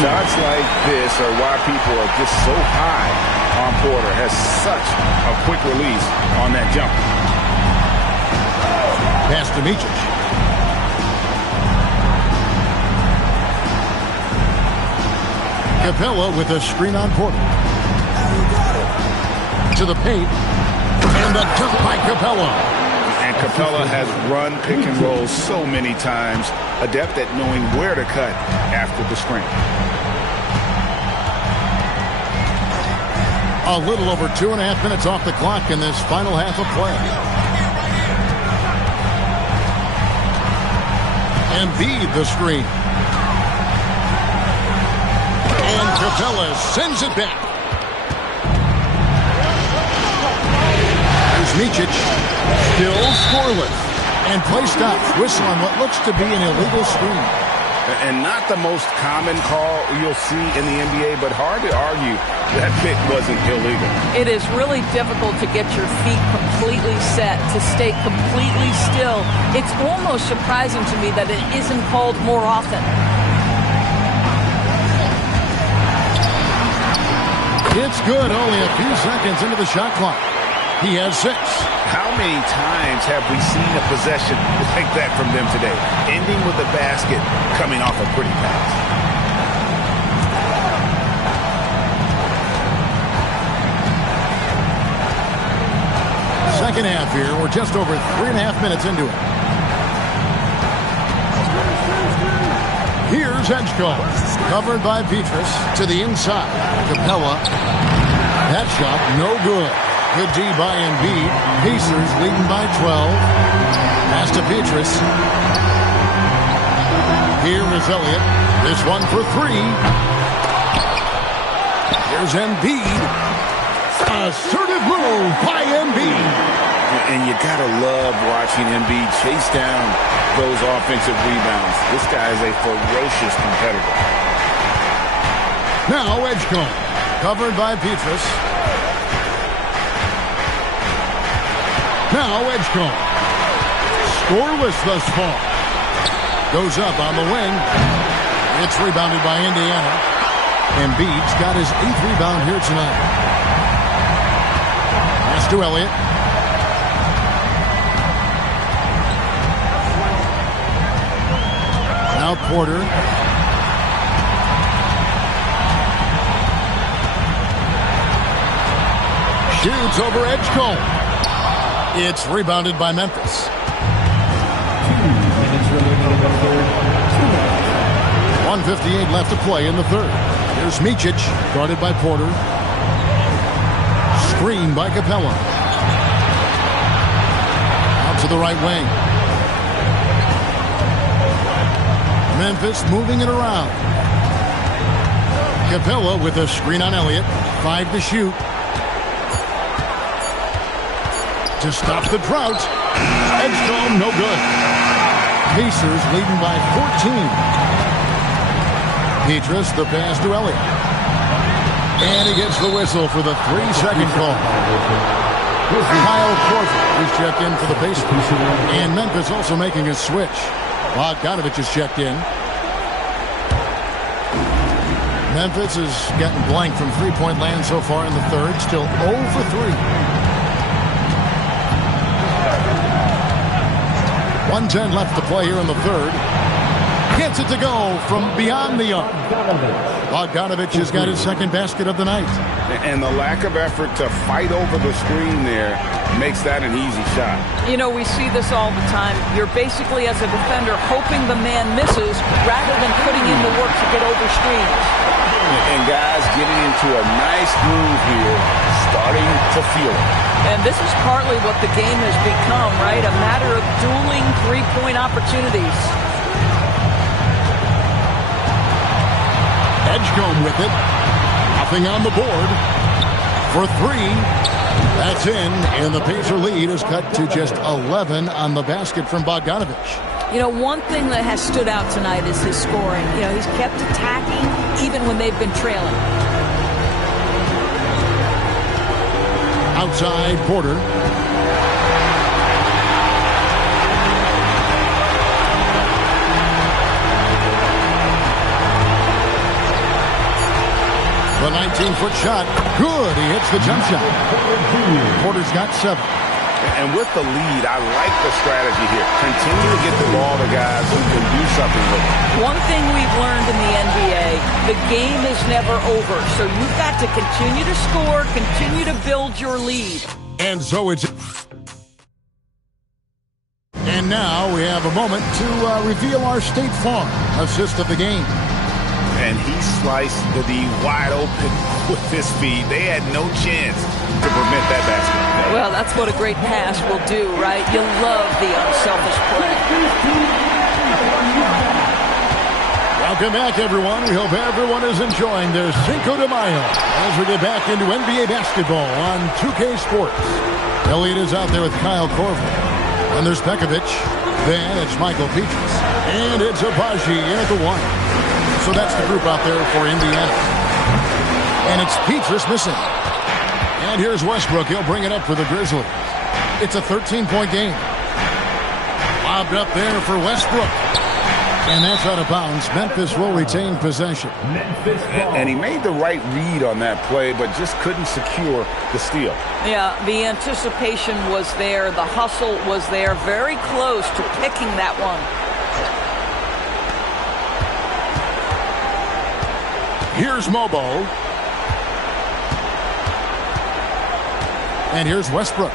Shots like this are why people are just so high on Porter. Has such a quick release on that jumper. Pass to Micic. Capella with a screen on Porter. To the paint. And the dunk by Capella. And Capella has run pick and roll so many times. Adept at knowing where to cut after the screen. A little over 2.5 minutes off the clock in this final half of play. Embiid the screen. And Capella sends it back. Here's Micic. Still scoreless. And play stops. Whistle on what looks to be an illegal screen. And not the most common call you'll see in the NBA, but hard to argue that pick wasn't illegal. It is really difficult to get your feet completely set, to stay completely still. It's almost surprising to me that it isn't called more often. It's good, only a few seconds into the shot clock. He has 6. How many times have we seen a possession like that from them today? Ending with the basket, coming off a pretty pass. Second half here. We're just over 3.5 minutes into it. Here's Edgecombe. Covered by Petrus to the inside. Capella. That shot, no good. Good D by Embiid. Pacers leading by 12. Pass to Petrus. Here is Elliott. This one for 3. Here's Embiid. Assertive move by Embiid. And you gotta love watching Embiid chase down those offensive rebounds. This guy is a ferocious competitor. Now Edgecombe. Covered by Petrus. Now Edgecombe. Scoreless thus far. Goes up on the wing. It's rebounded by Indiana. Embiid's got his 8th rebound here tonight. Pass to Elliott. Now Porter. Shoots over Edgecombe. It's rebounded by Memphis. 2 minutes remaining in the third. 1:58 left to play in the third. Here's Micic, guarded by Porter. Screen by Capella. Out to the right wing. Memphis moving it around. Capella with a screen on Elliott. 5 to shoot. To stop the drought. Edgecombe, no good. Pacers leading by 14. Petrus, the pass to Elliott. And he gets the whistle for the 3-second call. Kyle Korver is checked in for the Pacers. And Memphis also making a switch. Bogdanovich is checked in. Memphis is getting blank from three-point land so far in the third. Still 0 for 3. 1:10 left to play here in the third. Gets it to go from beyond the arc. Bogdanovich has got his second basket of the night. And the lack of effort to fight over the screen there makes that an easy shot. You know, we see this all the time. You're basically, as a defender, hoping the man misses rather than putting in the work to get over screens. And guys getting into a nice groove here, starting to feel it. And this is partly what the game has become, right? A matter of dueling three-point opportunities. Edgecombe with it. Nothing on the board. For 3. That's in. And the Pacer lead is cut to just 11 on the basket from Bogdanovich. You know, one thing that has stood out tonight is his scoring. You know, he's kept attacking even when they've been trailing. Outside, Porter. The 19-foot shot. Good. He hits the jump shot. Porter's got 7. And with the lead, I like the strategy here. Continue to get the ball to guys who can do something with it. One thing we've learned in the NBA, the game is never over. So you've got to continue to score, continue to build your lead. And so it's... And now we have a moment to reveal our State Farm assist of the game. And he sliced the D wide open with his speed. They had no chance to prevent that basket. Well, that's what a great pass will do, right? You love the unselfish play. Welcome back, everyone. We hope everyone is enjoying their Cinco de Mayo as we get back into NBA basketball on 2K Sports. Elliott is out there with Kyle Korver. And there's Pekovic. Then it's Michael Petrus. And it's Abaji in at the 1. So that's the group out there for Indiana. And it's Petrus missing. And here's Westbrook. He'll bring it up for the Grizzlies. It's a 13-point game. Lobbed up there for Westbrook. And that's out of bounds. Memphis will retain possession. And he made the right read on that play, but just couldn't secure the steal. Yeah, the anticipation was there. The hustle was there. Very close to picking that one. Here's Mobo. And here's Westbrook.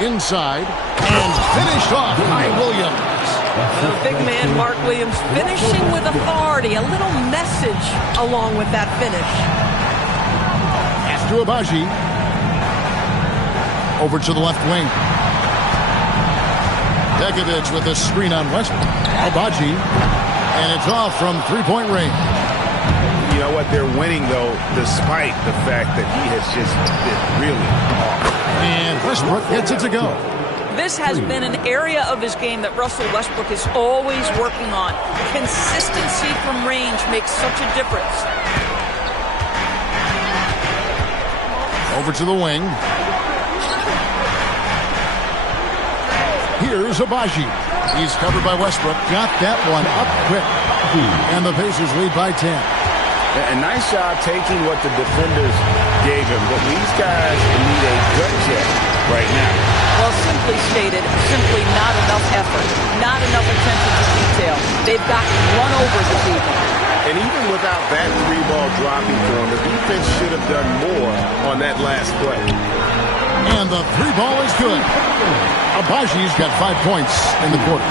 Inside. And finished off by Williams. The big man, Mark Williams, finishing with authority. A little message along with that finish. Pass to Abaji. Over to the left wing. Pekovic with a screen on Westbrook. Abaji. And it's off from three-point range. You know what? They're winning, though, despite the fact that he has just been really off. And Westbrook gets it to go. This has been an area of his game that Russell Westbrook is always working on. Consistency from range makes such a difference. Over to the wing. Here's Abaji. He's covered by Westbrook. Got that one up quick. And the Pacers lead by 10. A nice job taking what the defenders gave him. But these guys need a gut check right now. Well, simply stated, simply not enough effort, not enough attention to detail. They've gotten run over this evening. And even without that three-ball dropping for him, the defense should have done more on that last play. And the three ball is good. Abaji's got 5 points in the quarter.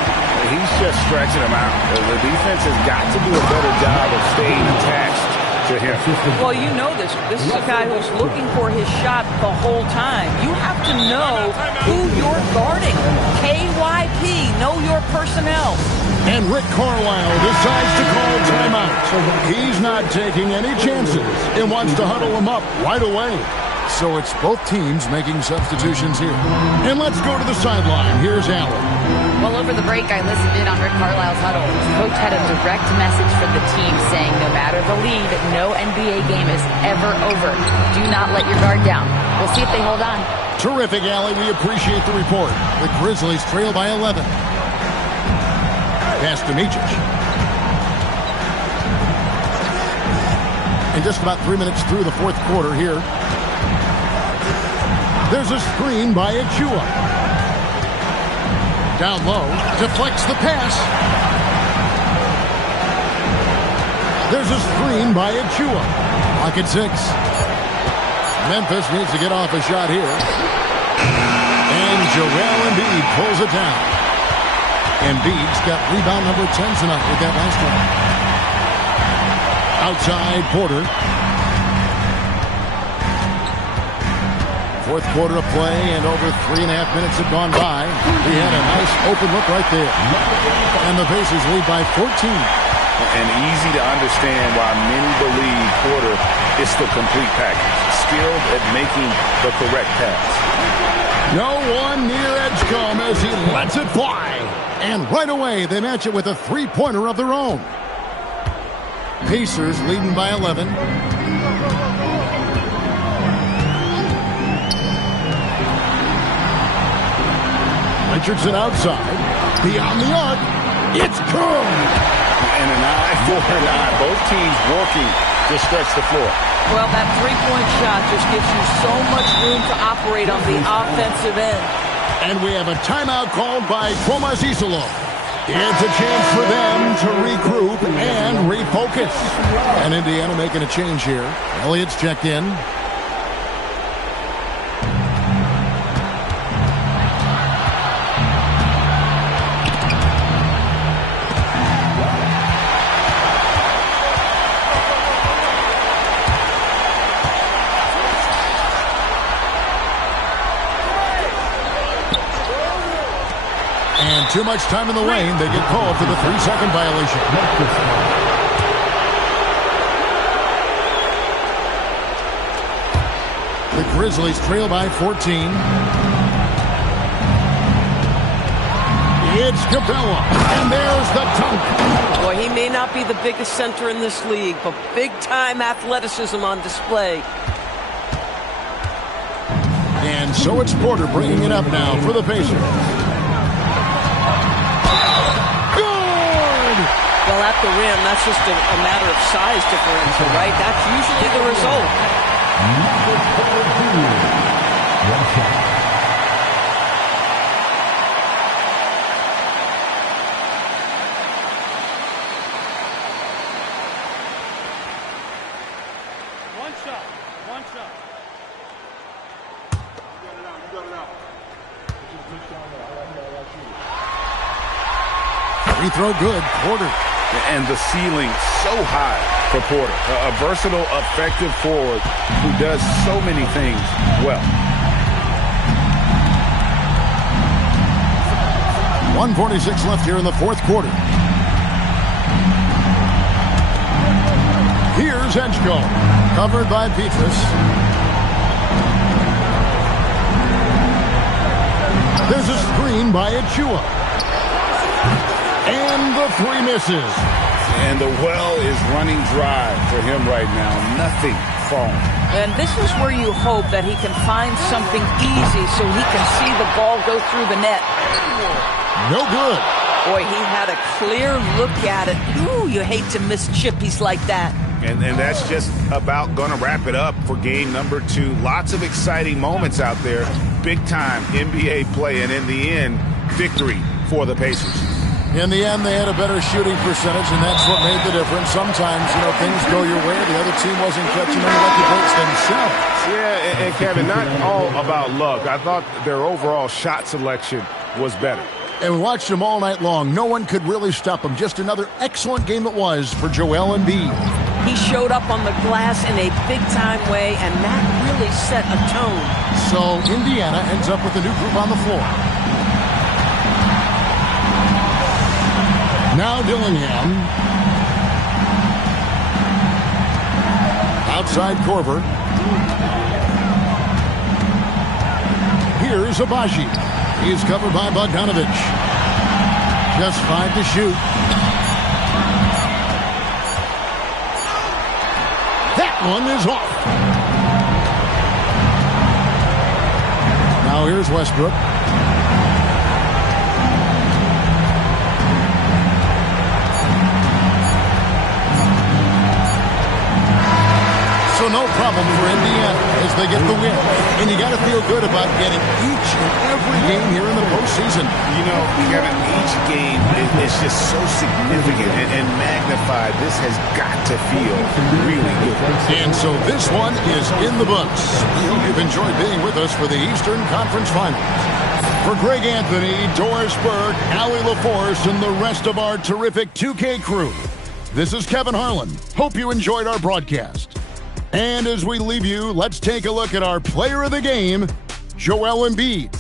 He's just stretching them out. The defense has got to do a better job of staying attached to him. Well, you know this. This is a guy who's looking for his shot the whole time. You have to know who you're guarding. KYP, know your personnel. And Rick Carlisle decides to call timeout. He's not taking any chances and wants to huddle them up right away. So it's both teams making substitutions here. And let's go to the sideline. Here's Allen. Well, over the break, I listened in on Rick Carlisle's huddle. His coach had a direct message for the team saying no matter the lead, no NBA game is ever over. Do not let your guard down. We'll see if they hold on. Terrific, Allie. We appreciate the report. The Grizzlies trail by 11. Pass to Micic. And just about 3 minutes through the fourth quarter here. There's a screen by Achua. Down low, deflects the pass. There's a screen by Achua. Clock at 6. Memphis needs to get off a shot here. And Joel Embiid pulls it down. Embiid's got rebound number 10 tonight with that last one. Outside Porter. Fourth quarter of play, and over 3.5 minutes have gone by. He had a nice open look right there. And the Pacers lead by 14. And easy to understand why many believe Porter is the complete package. Skilled at making the correct pass. No one near Edgecombe as he lets it fly. And right away, they match it with a three-pointer of their own. Pacers leading by 11. Richardson outside. Beyond the arc. It's good. And an eye for an eye. Both teams working to stretch the floor. Well, that three-point shot just gives you so much room to operate on the offensive end. And we have a timeout called by Tomas Isilov. It's a chance for them to regroup and refocus. And Indiana making a change here. Elliott's checked in. And too much time in the lane. They get called for the 3-second violation. The Grizzlies trail by 14. It's Capella, and there's the dunk. Boy, he may not be the biggest center in this league, but big-time athleticism on display. And so it's Porter bringing it up now for the Pacers. Good! Well, at the rim, that's just a matter of size differential, right? That's usually the result. One shot. Free throw good, Porter. And the ceiling so high for Porter. A versatile, effective forward who does so many things well. 1:46 left here in the fourth quarter. Here's Edgecombe, covered by Petrus. There's a screen by Achua. And the three misses. And the well is running dry for him right now. Nothing falling. And this is where you hope that he can find something easy so he can see the ball go through the net. No good. Boy, he had a clear look at it. Ooh, you hate to miss chippies like that. And that's just about going to wrap it up for game number 2. Lots of exciting moments out there. Big-time NBA play. And in the end, victory for the Pacers. In the end, they had a better shooting percentage, and that's what made the difference. Sometimes, things go your way. The other team wasn't catching any lucky breaks themselves. Yeah, and Kevin, not all about luck. I thought their overall shot selection was better. And we watched them all night long. No one could really stop them. Just another excellent game it was for Joel Embiid. He showed up on the glass in a big-time way, and that really set a tone. So Indiana ends up with a new group on the floor. Now Dillingham. Outside Korver. Here's Abaji. He's covered by Bogdanovich. Just 5 to shoot. That one is off. Now here's Westbrook. So no problem for Indiana as they get the win. And you got to feel good about getting each and every game here in the postseason. Kevin, each game is just so significant and magnified. This has got to feel really good. And so this one is in the books. We hope you've enjoyed being with us for the Eastern Conference Finals. For Greg Anthony, Doris Burke, Allie LaForce, and the rest of our terrific 2K crew, this is Kevin Harlan. Hope you enjoyed our broadcast. And as we leave you, let's take a look at our player of the game, Joel Embiid.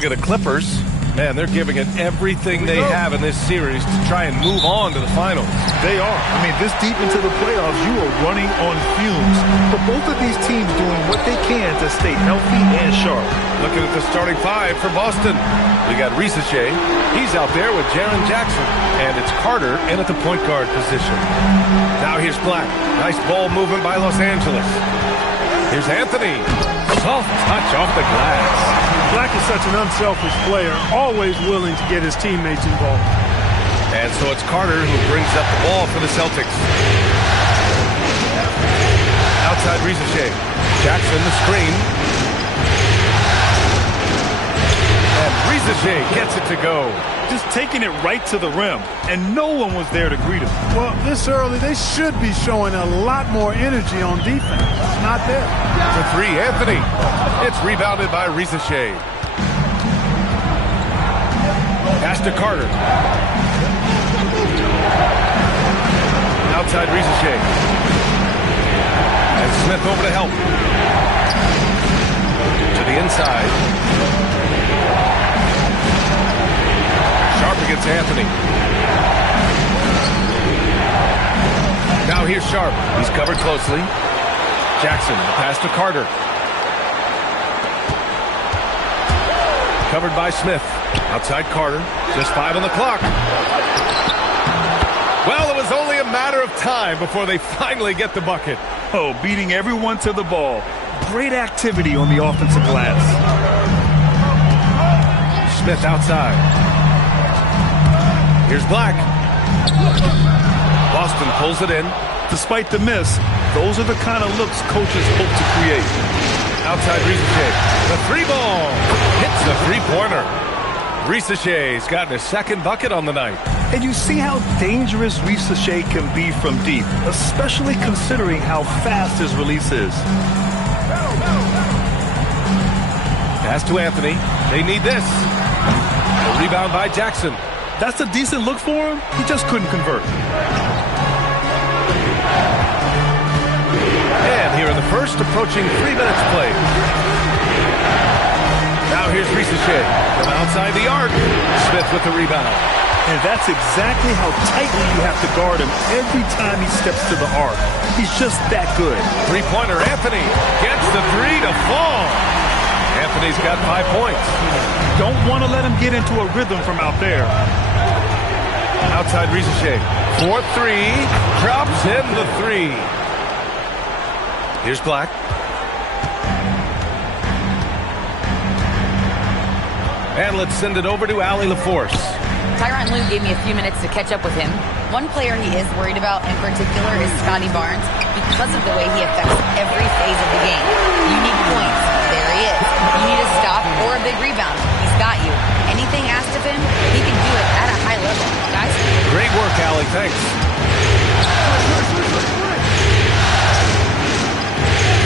Look at the Clippers. Man, they're giving it everything they have in this series to try and move on to the finals. They are. I mean, this deep into the playoffs, you are running on fumes. But both of these teams doing what they can to stay healthy and sharp. Looking at the starting five for Boston. We got Risache. He's out there with Jaren Jackson. And it's Carter in at the point guard position. Now here's Black. Nice ball movement by Los Angeles. Here's Anthony. Soft touch off the glass. Black is such an unselfish player, always willing to get his teammates involved. And so it's Carter who brings up the ball for the Celtics. Outside Risache. Jackson the screen. And Risache gets it to go. Just taking it right to the rim, and no one was there to greet him. Well, this early, they should be showing a lot more energy on defense. It's not there. For three, Anthony. It's rebounded by Risache. Pass to Carter. Outside Risache. And Smith over to help. To the inside. Sharp against Anthony. Now here's Sharp. He's covered closely. Jackson, the pass to Carter. Covered by Smith. Outside Carter. Just 5 on the clock. Well, it was only a matter of time before they finally get the bucket. Oh, beating everyone to the ball. Great activity on the offensive glass. Smith outside. Here's Black. Boston pulls it in. Despite the miss, those are the kind of looks coaches hope to create. Outside Risache. The three ball. Hits the three-pointer. Risache's gotten his second bucket on the night. And you see how dangerous Risache can be from deep, especially considering how fast his release is. Pass to Anthony. They need this. A rebound by Jackson. That's a decent look for him. He just couldn't convert. And here in the first, approaching 3 minutes played. Now here's Risache from outside the arc. Smith with the rebound. And that's exactly how tightly you have to guard him every time he steps to the arc. He's just that good. Three-pointer, Anthony gets the three to fall. Anthony's got 5 points. Don't want to let him get into a rhythm from out there. Outside Risache. 4-3. Drops in the three. Here's Black. And let's send it over to Allie LaForce. Tyronn Lue gave me a few minutes to catch up with him. One player he is worried about in particular is Scotty Barnes because of the way he affects every phase of the game. You need points. There he is. You need a stop or a big rebound. He's got you. Anything asked of him, he can do it at a high level. Guys? Great work, Allie. Thanks.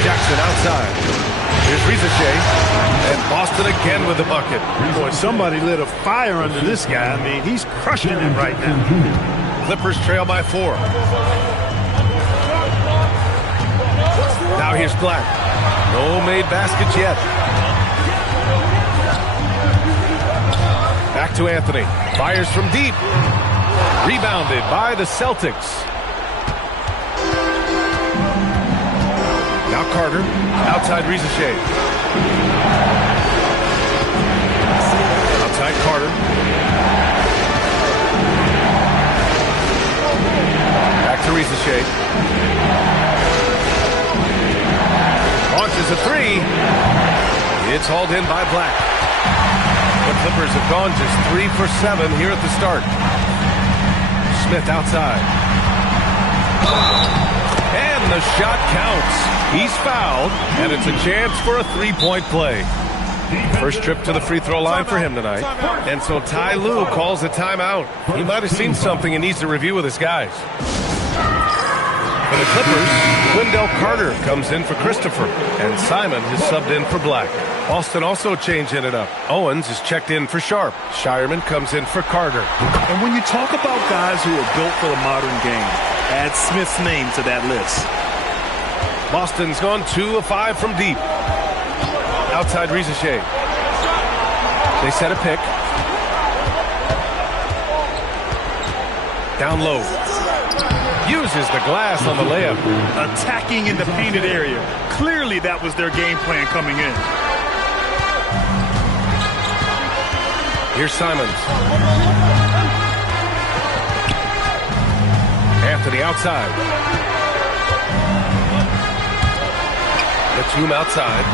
Jackson outside. Here's Risache. And Boston again with the bucket. Boy, somebody lit a fire under this guy. I mean, he's crushing it right now. Clippers trail by 4. Now here's Black. No made baskets yet. Back to Anthony. Fires from deep. Rebounded by the Celtics. Now Carter. Outside Risache. Outside Carter. Back to Risache. Launches a three. It's hauled in by Black. The Clippers have gone just 3 for 7 here at the start. Smith outside. And the shot counts. He's fouled, and it's a chance for a three-point play. First trip to the free throw line for him tonight. And so Ty Lue calls a timeout. He might have seen something and needs to review with his guys. For the Clippers, Wendell Carter comes in for Christopher, and Simon is subbed in for Black. Boston also changing it up. Owens is checked in for Sharp. Shireman comes in for Carter. And when you talk about guys who are built for the modern game, add Smith's name to that list. Boston's gone 2 of 5 from deep. Outside Risache. They set a pick. Down low. Uses the glass on the layup. Attacking in the painted area. Clearly that was their game plan coming in. Here's Simons. Anthony outside. Batum outside.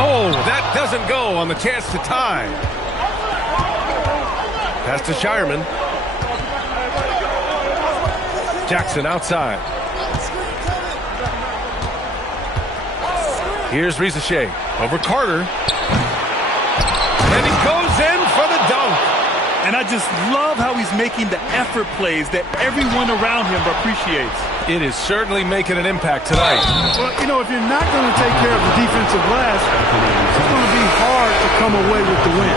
Oh, that doesn't go on the chance to tie. Pass to Shireman. Jackson outside. Here's Risache over Carter. And he goes in for the dunk. And I just love how he's making the effort plays that everyone around him appreciates. It is certainly making an impact tonight. Well, you know, if you're not going to take care of the defensive glass, it's going to be hard to come away with the win.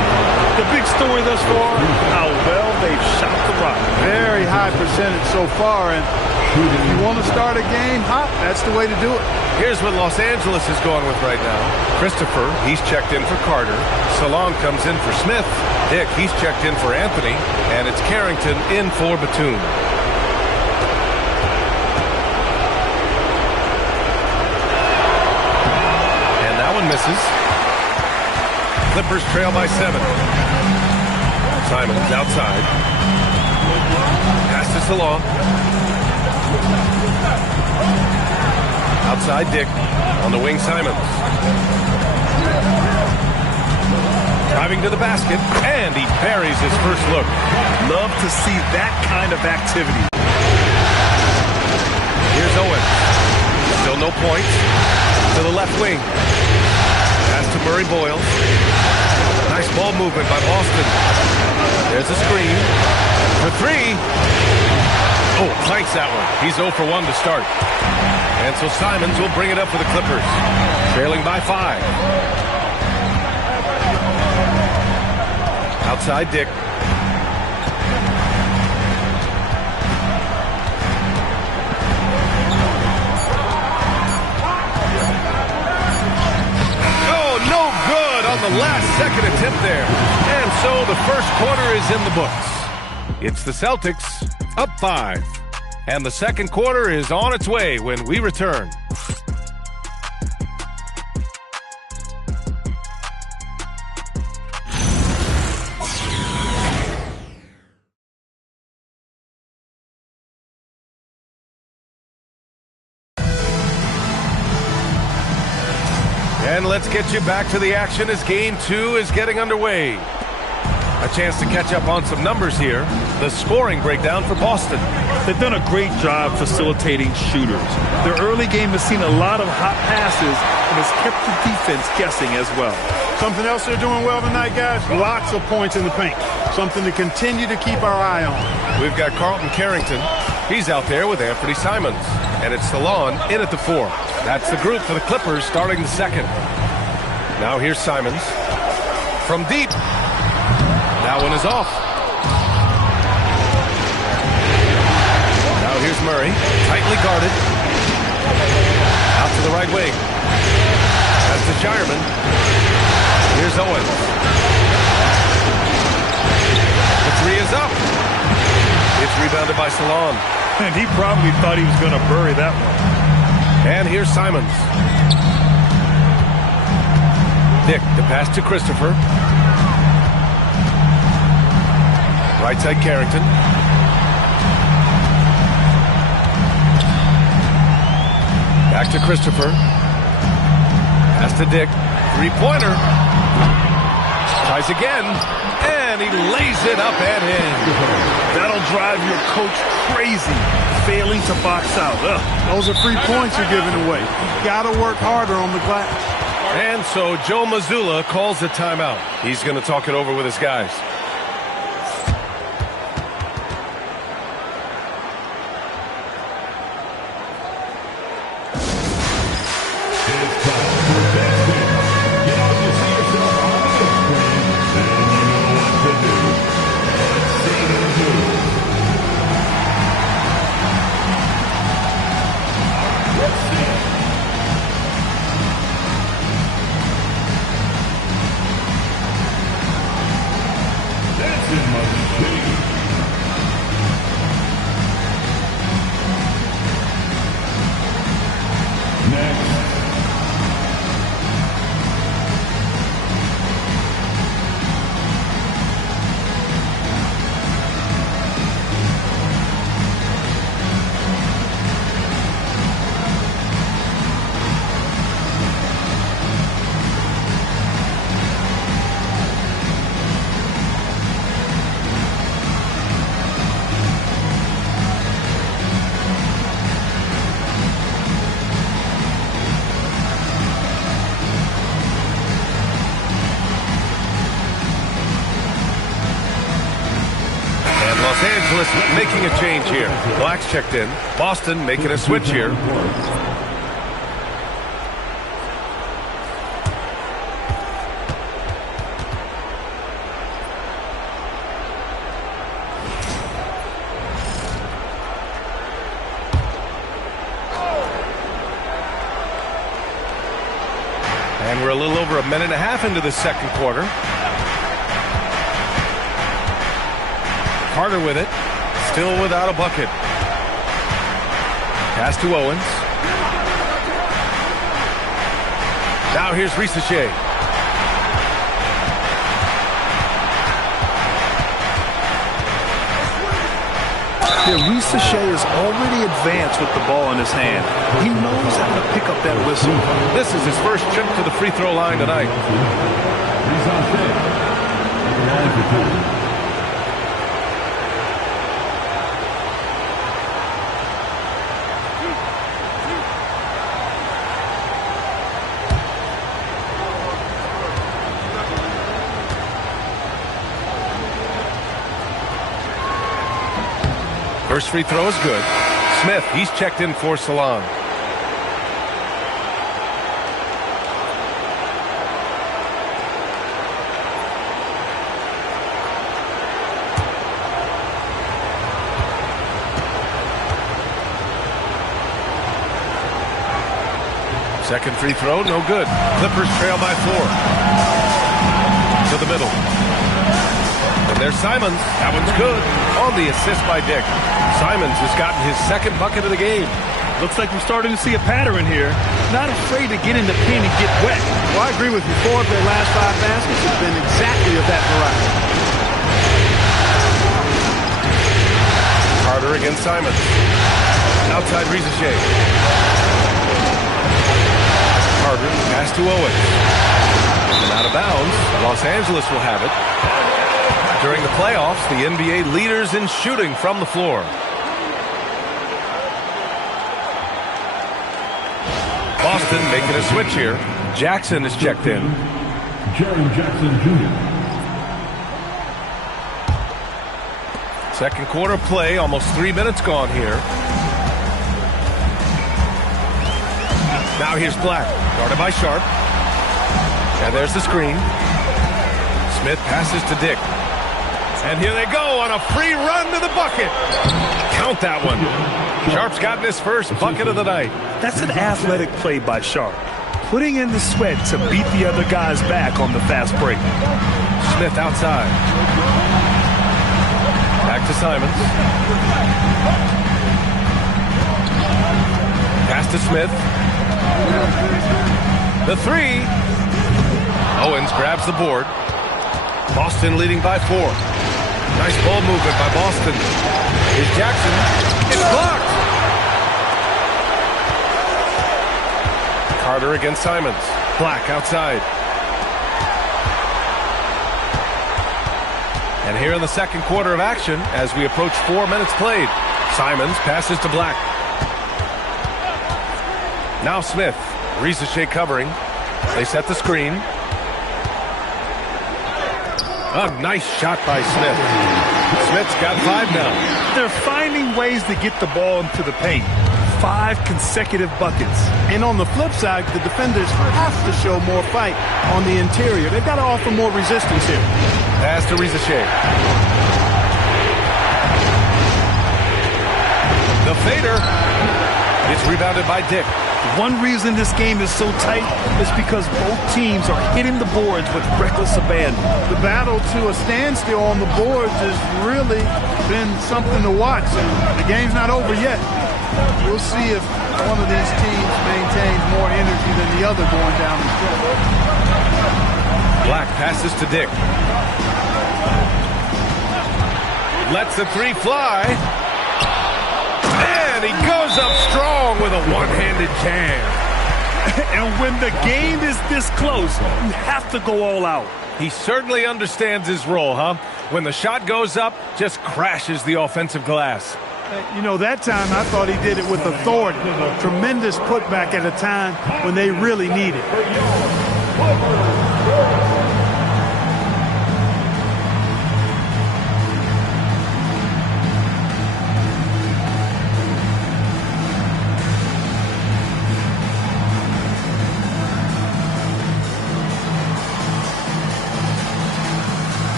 The big story thus far, how well they've shot the rock. Very high percentage so far, and if you want to start a game hot, that's the way to do it. Here's what Los Angeles is going with right now. Christopher, he's checked in for Carter. Salon comes in for Smith. Dick, he's checked in for Anthony. And it's Carrington in for Batum. And that one misses. Clippers trail by 7. Simons outside. Pass to Salon. Outside Dick. On the wing, Simons. Driving to the basket, and he buries his first look. Love to see that kind of activity. Here's Owen. Still no points. To the left wing. Pass to Murray Boyle. Nice ball movement by Boston. There's a screen. For 3. Oh, clanks that one. He's 0 for 1 to start. And so Simons will bring it up for the Clippers. Trailing by 5. Outside Dick. Oh, no good on the last second attempt there. And so the first quarter is in the books. It's the Celtics up 5. And the second quarter is on its way when we return. And let's get you back to the action as Game 2 is getting underway. A chance to catch up on some numbers here. The scoring breakdown for Boston. They've done a great job facilitating shooters. Their early game has seen a lot of hot passes and has kept the defense guessing as well. Something else they're doing well tonight, guys, lots of points in the paint. Something to continue to keep our eye on. We've got Carlton Carrington. He's out there with Anthony Simons. And it's Salon in at the 4. That's the group for the Clippers starting the second. Now here's Simons. From deep. That one is off. Now here's Murray. Tightly guarded. Out to the right wing. That's to Shireman. Here's Owen. The 3 is up. It's rebounded by Salon. And he probably thought he was going to bury that one. And here's Simons. Dick, the pass to Christopher. Right side Carrington. Back to Christopher. Pass to Dick. 3-pointer. Tries again. And he lays it up and in. That'll drive your coach crazy, failing to box out. Those are 3 points you're giving away. You got to work harder on the glass. And so Joe Mazzulla calls the timeout. He's going to talk it over with his guys. making a change here. Black's checked in. Boston making a switch here. And we're a little over a minute and a half into the second quarter. Carter with it. Still without a bucket. Pass to Owens. Now here's Risache. Risache is already advanced with the ball in his hand. He knows how to pick up that whistle. This is his first trip to the free throw line tonight. First free throw is good. Smith, he's checked in for Salon. Second free throw, no good. Clippers trail by 4. To the middle. And there's Simons. That one's good. On the assist by Dick. Simons has gotten his second bucket of the game. Looks like we're starting to see a pattern here. Not afraid to get in the paint and get wet. Well, I agree with you. 4 of their last 5 baskets have been exactly of that variety. Carter against Simons. Outside Risache. Carter, pass to Owens. And out of bounds. Los Angeles will have it. During the playoffs, the NBA leaders in shooting from the floor. Boston making a switch here. Jackson is checked in. Jaren Jackson Jr. Second quarter play, almost 3 minutes gone here. Now here's Black, guarded by Sharp. And there's the screen. Smith passes to Dick. And here they go on a free run to the bucket. Count that one. Sharp's gotten his first bucket of the night. That's an athletic play by Sharp. Putting in the sweat to beat the other guys back on the fast break. Smith outside. Back to Simons. Pass to Smith. The three. Owens grabs the board. Boston leading by 4. Nice ball movement by Boston. Here's Jackson. It's blocked. Carter against Simons. Black outside. And here in the second quarter of action, as we approach 4 minutes played, Simons passes to Black. Now Smith. Risache covering. They set the screen. A nice shot by Smith. Smith's got 5 now. They're finding ways to get the ball into the paint. 5 consecutive buckets. And on the flip side, the defenders have to show more fight on the interior. They've got to offer more resistance here. Pass to Risache. The fader. It's rebounded by Dick. One reason this game is so tight is because both teams are hitting the boards with reckless abandon. The battle to a standstill on the boards has really been something to watch. And the game's not over yet. We'll see if one of these teams maintains more energy than the other going down the stretch. Black passes to Dick. Lets the three fly. And he goes up strong with a one-handed jam. And when the game is this close, you have to go all out. He certainly understands his role, huh? When the shot goes up, just crashes the offensive glass. You know, that time I thought he did it with authority. Tremendous putback at a time when they really need it.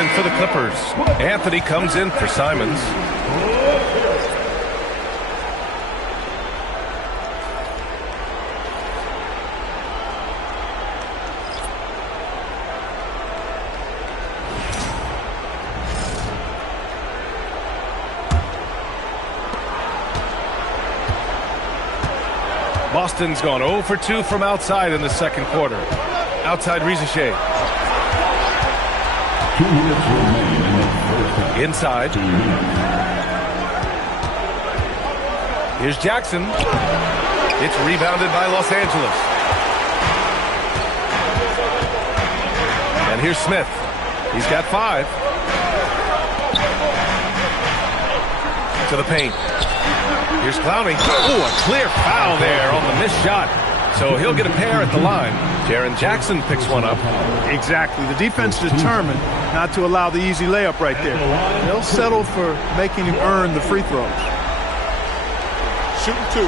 in for the Clippers. Anthony comes in for Simons. Boston's gone 0 for 2 from outside in the second quarter. Outside Rizachet. Inside. Here's Jackson. It's rebounded by Los Angeles. And here's Smith. He's got 5. To the paint. Here's Clowney. Oh, a clear foul there on the missed shot. So he'll get a pair at the line. Jaren Jackson picks one up. Exactly. The defense determined not to allow the easy layup right there. They'll settle for making him earn the free throws. Shooting 2.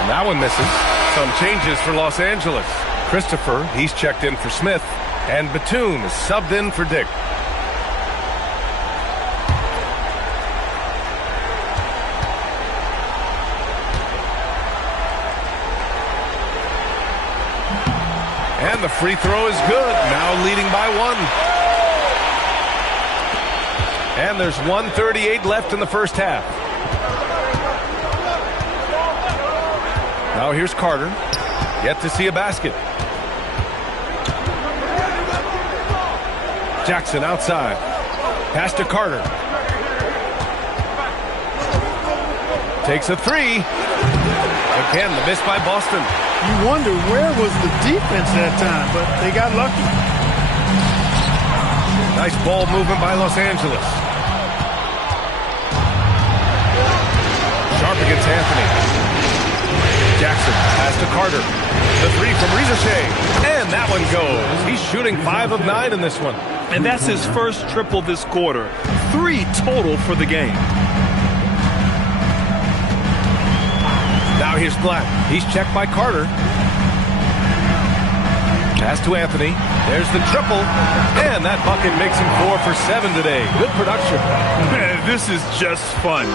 And that one misses. Some changes for Los Angeles. Christopher, he's checked in for Smith. And Batum is subbed in for Dick. And the free throw is good. Now leading by 1. And there's 1:38 left in the first half. Now here's Carter. Yet to see a basket. Jackson outside. Pass to Carter. Takes a 3. Again, the miss by Boston. You wonder where was the defense that time, but they got lucky. Nice ball movement by Los Angeles. Sharp against Anthony. Jackson pass to Carter. The 3 from Rizachet. And that one goes. He's shooting 5 of 9 in this one. And that's his first triple this quarter. 3 total for the game. Now here's Black. He's checked by Carter. Pass to Anthony. There's the triple. And that bucket makes him 4 for 7 today. Good production. Man, this is just fun.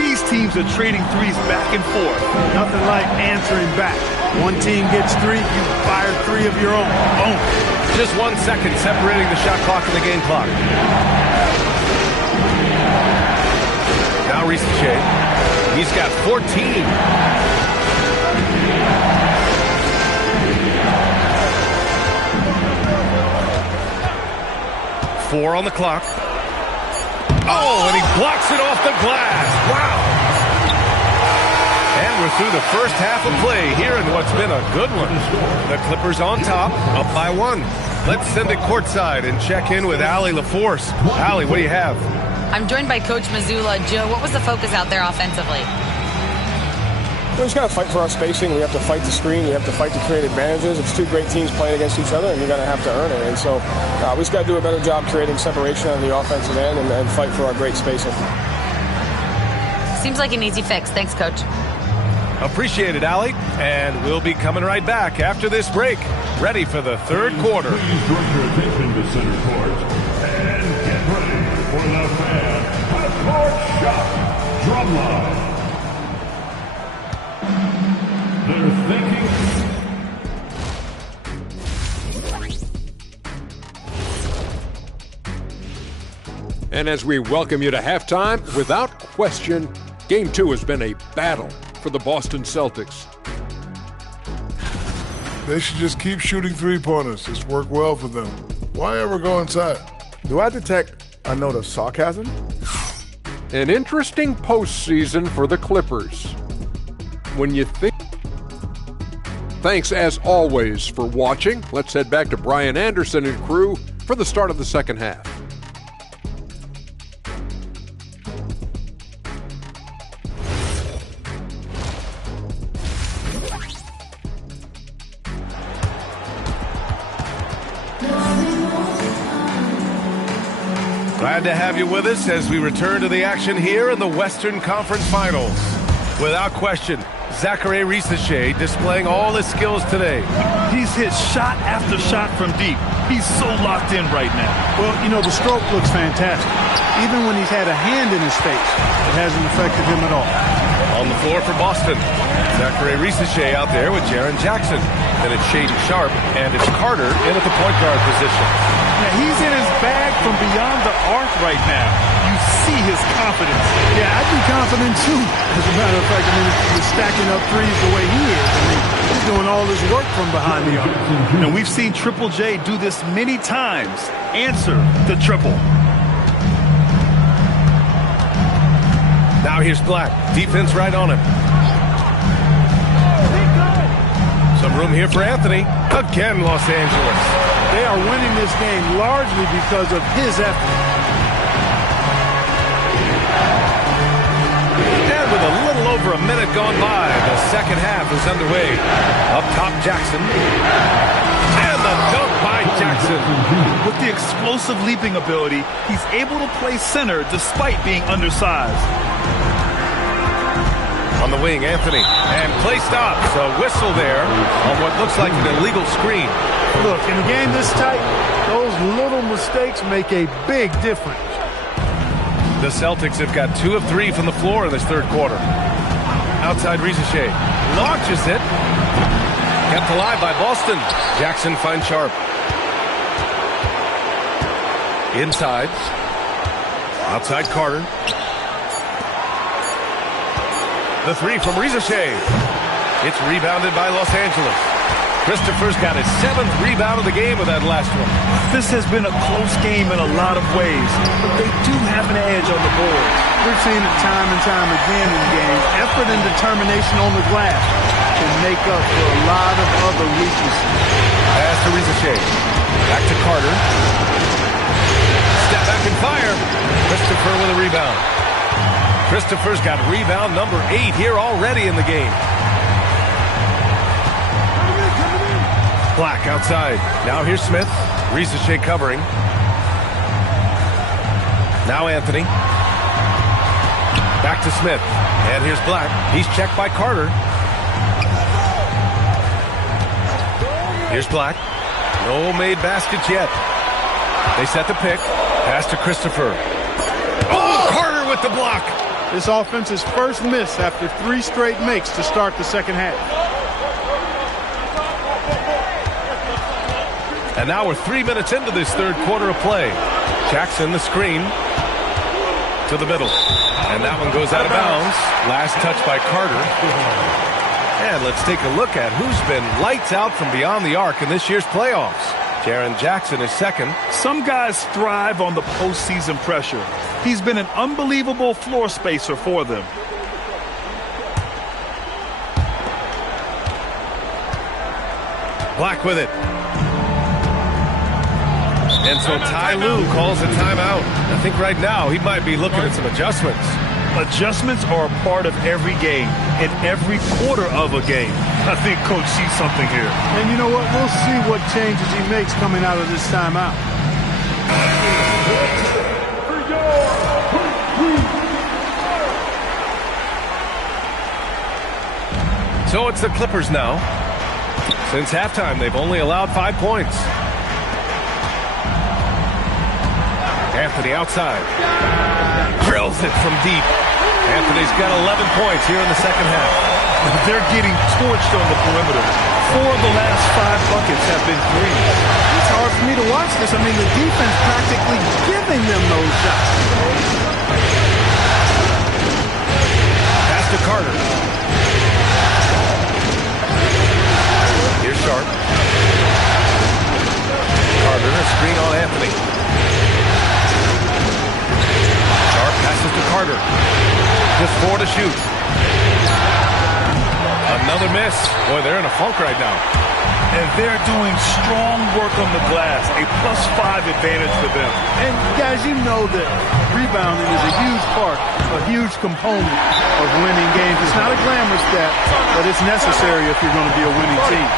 These teams are trading threes back and forth. Nothing like answering back. One team gets 3, you fire 3 of your own. Boom. Just 1 second separating the shot clock and the game clock. Now Rizachet. He's got 14. Four on the clock. Oh, and he blocks it off the glass. Wow. And we're through the first half of play here in what's been a good one. The Clippers on top, up by 1. Let's send it courtside and check in with Allie LaForce. Allie, what do you have? I'm joined by Coach Mazzulla. Joe, what was the focus out there offensively? We just got to fight for our spacing. We have to fight the screen. We have to fight to create advantages. It's 2 great teams playing against each other, and you're going to have to earn it. And so we just got to do a better job creating separation on the offensive end and fight for our great spacing. Seems like an easy fix. Thanks, Coach. Appreciate it, Allie. And we'll be coming right back after this break. Ready for the third quarter. Please direct your attention to center court and get ready for the fan half-court shot drumline. They're thinking. And as we welcome you to halftime, without question, Game 2 has been a battle for the Boston Celtics. They should just keep shooting 3-pointers. It's worked well for them. Why ever go inside? Do I detect a note of sarcasm? An interesting postseason for the Clippers. When you think... Thanks, as always, for watching. Let's head back to Brian Anderson and crew for the start of the second half. Glad to have you with us as we return to the action here in the Western Conference Finals. Without question, Jsk S2 displaying all his skills today. He's hit shot after shot from deep. He's so locked in right now. Well, you know, the stroke looks fantastic. Even when he's had a hand in his face, it hasn't affected him at all. On the floor for Boston, Jsk S2 out there with Jaren Jackson. Then it's Shaedon Sharpe, and it's Carter in at the point guard position. Now, he's in his bag from beyond the arc right now. You see his confidence. Yeah, I'd be confident too. As a matter of fact, I mean, if he's stacking up threes the way he is, I mean, he's doing all this work from behind the arc. And we've seen Triple J do this many times. Answer the triple. Now here's Black. Defense right on him. Some room here for Anthony. Again, Los Angeles. They are winning this game largely because of his effort. And with a little over a minute gone by, the second half is underway. Up top, Jackson. And the dunk by Jackson. With the explosive leaping ability, he's able to play center despite being undersized. On the wing, Anthony. And play stops. A whistle there on what looks like an illegal screen. Look, in a game this tight, those little mistakes make a big difference. The Celtics have got 2 of 3 from the floor in this third quarter. Outside Risache. Launches it. Kept alive by Boston. Jackson finds Sharpe. Inside. Outside Carter. The three from Risache. It's rebounded by Los Angeles. Christopher's got his 7th rebound of the game with that last one. This has been a close game in a lot of ways, but they do have an edge on the board. We've seen it time and time again in games. Effort and determination on the glass can make up for a lot of other weaknesses. Pass to Risache. Back to Carter. Step back and fire. Christopher with a rebound. Christopher's got rebound number 8 here already in the game. Black outside. Now here's Smith. Risache covering. Now Anthony. Back to Smith. And here's Black. He's checked by Carter. Here's Black. No made baskets yet. They set the pick. Pass to Christopher. Oh, Carter with the block. This offense's first miss after 3 straight makes to start the second half. And now we're 3 minutes into this third quarter of play. Jackson, the screen to the middle. And that one goes out of bounds. Last touch by Carter. And let's take a look at who's been lights out from beyond the arc in this year's playoffs. Jaren Jackson is second. Some guys thrive on the postseason pressure. He's been an unbelievable floor spacer for them. Black with it. And so Ty Lue calls a timeout. I think right now he might be looking at some adjustments. Adjustments are a part of every game and every quarter of a game. I think Coach sees something here. And you know what? We'll see what changes he makes coming out of this timeout. So it's the Clippers now. Since halftime, they've only allowed 5 points. Anthony outside. Drills it from deep. Anthony's got 11 points here in the second half. They're getting torched on the perimeter. 4 of the last 5 buckets have been threes. It's hard for me to watch this. I mean, the defense practically giving them those shots. Pass to Carter. Here's Sharpe. Carter, a screen on Anthony. Sharpe passes to Carter. Just 4 to shoot. Another miss. Boy, they're in a funk right now. And they're doing strong work on the glass. A +5 advantage for them. And guys, you know that rebounding is a huge part, a huge component of winning games. It's not a glamour stat, but it's necessary if you're going to be a winning team.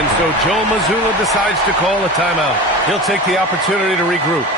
And so Joe Mazzulla decides to call a timeout. He'll take the opportunity to regroup.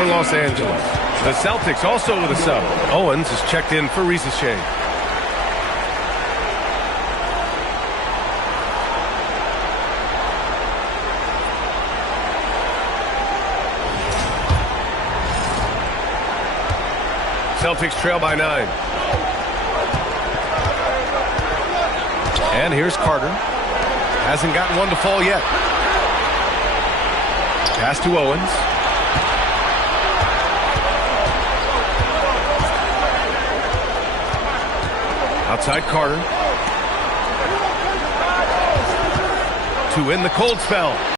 For Los Angeles. The Celtics also with a sub. Owens is checked in for Risacher. Celtics trail by 9. And here's Carter. Hasn't gotten one to fall yet. Pass to Owens. Outside Carter. To end the cold spell.